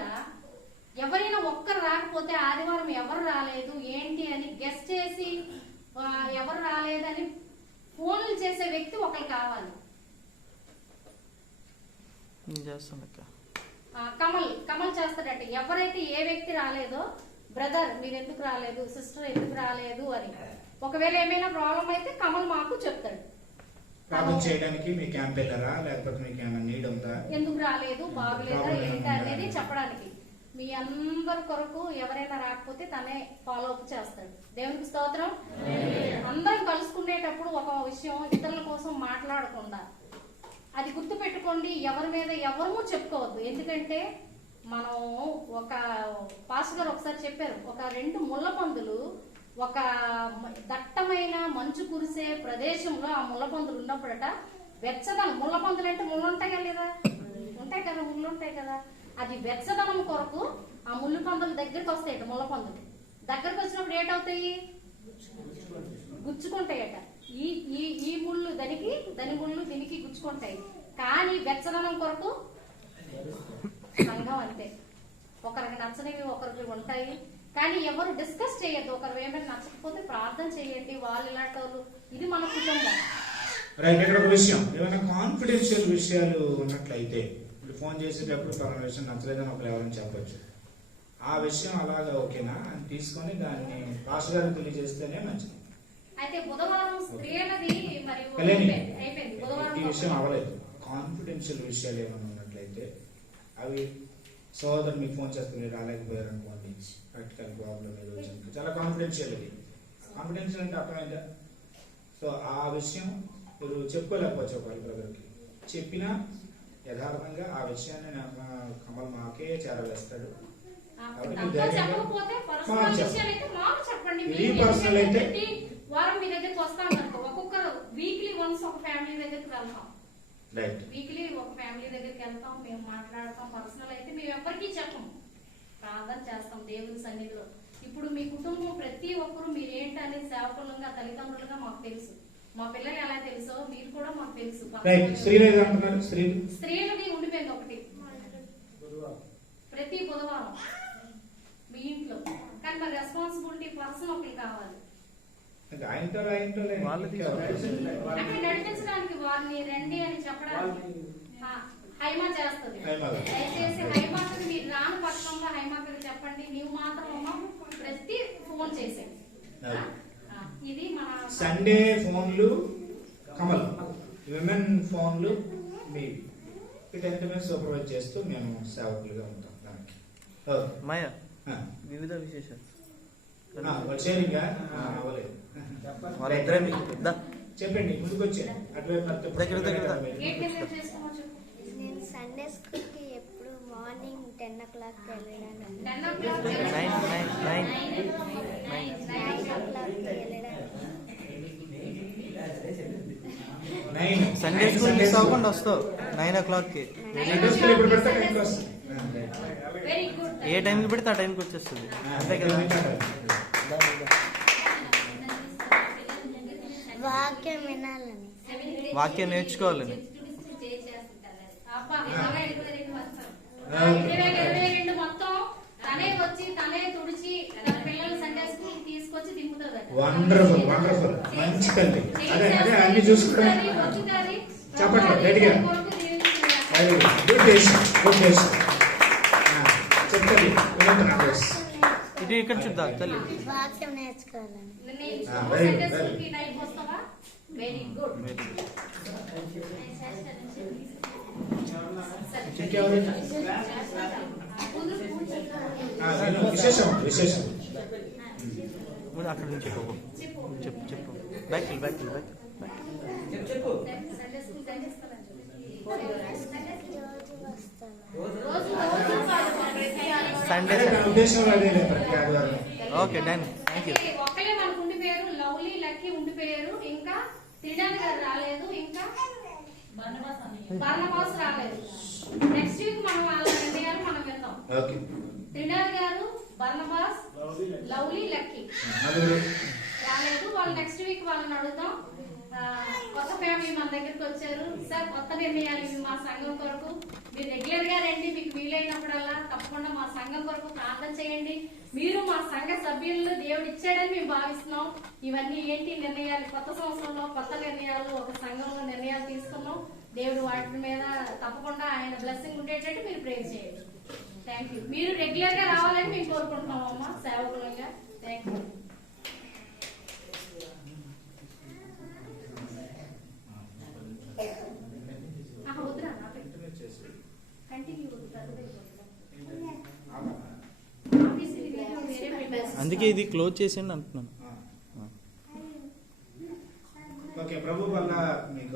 ఎవరైనా ఒక్కరు రాకపోతే ఆదివారం ఎవరు రాలేదు ఏంటి అని గెస్ట్ చేసి ఎవరు రాలేదని ఫోన్లు చేసే వ్యక్తి ఒకరు కావాలి. కమల్ చేస్తాడట. ఎవరైతే ఏ వ్యక్తి రాలేదో బ్రదర్ మీరు ఎందుకు రాలేదు, సిస్టర్ ఎందుకు రాలేదు అని ఒకవేళ ఏమైనా ప్రాబ్లం అయితే కమల్ మాకు చెప్తాడు. ప్రాబ్లం చేయడానికి మీ క్యాంప్ వెళ్ళరా, లేకపోతే మీకు ఏమైనా నీడ్ ఉందా, ఎందుకు రాలేదు, బాగలేదా ఏంటి అనేది చెప్పడానికి. మీ అందరి కొరకు ఎవరైనా రాకపోతే తనే ఫాలో అప్ చేస్తాడు. దేవునికి స్తోత్రం. అందరం కలుసుకునేటప్పుడు ఒక విషయం ఇతరుల కోసం మాట్లాడకుండా అది గుర్తు పెట్టుకోండి. ఎవరి మీద ఎవరూ చెప్పుకోవద్దు. ఎందుకంటే మనం ఒక పాస్టర్ గారు ఒకసారి చెప్పారు, ఒక 2 ముళ్ళ పందులు ఒక దట్టమైన మంచు కురిసే ప్రదేశంలో ఆ ముళ్ళ పందులు ఉన్నప్పుడట వెచ్చదనం, ముళ్ళ పందులు అంటే ముళ్ళు ఉంటాయి కదా, ఉంటాయి కదా, ముళ్ళు ఉంటాయి కదా, అది వెచ్చదనం కొరకు ఆ ముళ్ళు పందులు దగ్గరికి వస్తాయట. ముళ్ళ పందులు దగ్గరకు వచ్చినప్పుడు ఏటవుతాయి, గుచ్చుకుంటాయట. ఈ ఈ ఈ ముళ్ళు దాని ముళ్ళు దీనికి గుచ్చుకుంటాయి. కానీ వెచ్చదనం కొరకు సంఘం అంతే. ఒకరికి నచ్చనివి ఒకరికి ఉంటాయి. కానీ ఎవరు డిస్కస్ చేయొద్దు. ఒకరు ఏమైనా నచ్చకపోతే ప్రార్థన చేయండి. వాళ్ళు ఇలాంటి వాళ్ళు, ఇది మన కుటుంబం. ఇక్కడ ఒక విషయం, ఏమైనా కాన్ఫిడెన్షియల్ విషయాలు ఉన్నట్లయితే ఇప్పుడు ఫోన్ చేసేటప్పుడు పలానా విషయం నచ్చలేదని ఒకరు ఎవరైనా చెప్పొచ్చు. ఆ విషయం అలాగా ఓకేనా అని తీసుకొని దాన్ని పాస్టర్ గారికి తెలియజేస్తేనే మంచిది. అయితే బుధవారం స్త్రీలది మరియు అయిపోయింది. బుధవారం ఈ విషయం అవ్వలేదు. కాన్ఫిడెన్షియల్ విషయాలు ఏమైనా ఉన్నట్లయితే అవి సోదరు మీకు ఫోన్ చేస్తే మీరు రాలేకపోయారు అనుకోండి, ప్రాక్టికల్ ప్రాబ్లం ఏదో వచ్చింది, చాలా కాన్ఫిడెన్షియల్. ఇది కాన్ఫిడెన్షియల్ అంటే అర్థమైందా? సో ఆ విషయం మీరు చెప్పుకోలేకపోవచ్చు. ఒకరి బ్రదర్కి చెప్పినా యథార్థంగా ఆ విషయాన్ని కమల్ మాకే చేరవేస్తాడు. పర్సనల్ అయితే వారం మీ దగ్గరికి వస్తాం. ఒక్కొక్కరు వీక్లీ వన్స్ ఒక ఫ్యామిలీ దగ్గరికి వెళ్తాం. వీక్లీ ఒక ఫ్యామిలీ దగ్గరికి వెళ్తాం, మేము మాట్లాడతాం. పర్సనల్ అయితే మేము ఎవరికి చెప్పము, ప్రార్థన చేస్తాం దేవుని సన్నిధిలో. ఇప్పుడు మీ కుటుంబం ప్రతి ఒక్కరు మీరేంటనే సేవకులుగా తల్లిదండ్రులుగా మాకు తెలుసు. మా పిల్లలు ఎలా తెలుసో మీరు కూడా మాకు తెలుసు. స్త్రీలది ఉండిపోయింది ఒకటి ప్రతి బుధవారం మీ ఇంట్లో. కానీ మరి రెస్పాన్సిబిలిటీ పర్సన్ ఒకటి కావాలి అక్కడ నడిపించడానికి, వారిని రండి అని చెప్పడానికి. హైమా చేస్తుంది. హైమా. దయచేసి హైమాకి మీరు రాని పక్షంలో హైమాకి చెప్పండి, నువ్వు మాత్రం అమ్మ ప్రతి ఫోన్ చేసేది. ఇది మన సండే ఫోన్లు కమల్, విమెన్ ఫోన్లు మీవి. వీటంతా సూపర్వైజ్ చేస్తూ మేము సేవకులుగా ఉంటాం దానికి. మాయా వివిధ విశేషాలు షేరింగా అవ్వలేదు. చెప్పండి, ముందుకు వచ్చాను అటువైపు. నేను సండే స్కూల్కి ఎప్పుడు మార్నింగ్ 10 o'clock వెళ్ళడానికి 9 o'clock సండే స్కూల్ మిస్ అవ్వకుండా వస్తావు 9 o'clockకి. ఏ టైంకి పెడితే ఆ టైంకి వచ్చేస్తుంది, అంతే కదా. వాక్యం వినాలని, వాక్యం నేర్చుకోవాలని. 22 మొత్తం తనే వచ్చి తనే తుడిచి తన పిల్లలు సండే స్కూల్ తీసుకొచ్చి దింపుతుంది. వండర్ఫుల్ వండర్ఫుల్, మంచి తల్లి. అదే అదే అన్ని చూసుకుంటా చెప్పండి రెడీగా. Good decision, good decision. చెప్తాను ఇది ఇక్కడ చూద్దాం తల్లి. వాక్యం నేర్చుకోవాలని. Very good. విశేషం విశేషం అక్కడ నుంచి చెప్పు చెప్పు చెప్పు. Back back back Sunday okay done. Thank you. ఒక్కలే మనకు ఉండిపోయారు, లవ్లీ లక్కీ ఉండిపోయారు, ఇంకా త్రిడాన్ గారు రాలేదు, ఇంకా బర్నబాస్ రాలేదు. నెక్స్ట్ వీక్ మనం వాళ్ళ నిర్ణయాలు మనం విందాం. త్రిడాన్ గారు, బర్నబాస్, లవ్లీ లక్కీ రాలేదు. వాళ్ళు నెక్స్ట్ వీక్ వాళ్ళని అడుగుతాం. కొత్త ఫ్యామిలీ మన దగ్గరికి వచ్చారు. సార్ కొత్త నిర్ణయాలు ఇవి మా సంఘం కొరకు, మీరు రెగ్యులర్ గా రండి, మీకు వీలైనప్పుడల్లా తప్పకుండా మా సంఘం కొరకు ప్రార్థన చేయండి. మీరు మా సంఘ సభ్యులను దేవుడు ఇచ్చాడని మేము భావిస్తున్నాం. ఇవన్నీ ఏంటి నిర్ణయాలు, కొత్త సంవత్సరంలో కొత్త నిర్ణయాలు, ఒక సంఘంలో నిర్ణయాలు తీసుకున్నాం. దేవుడు వాటి మీద తప్పకుండా ఆయన బ్లెస్సింగ్ ఉండేటట్టు మీరు ప్రేర్ చేయండి. Thank you. మీరు రెగ్యులర్ గా రావాలని మేము కోరుకుంటున్నాం అమ్మా సేవకులంగా. Thank you. అందుకే ఇది క్లోజ్ చేసేయండి అంటున్నాను. ఓకే, ప్రభు వల్ల మీకు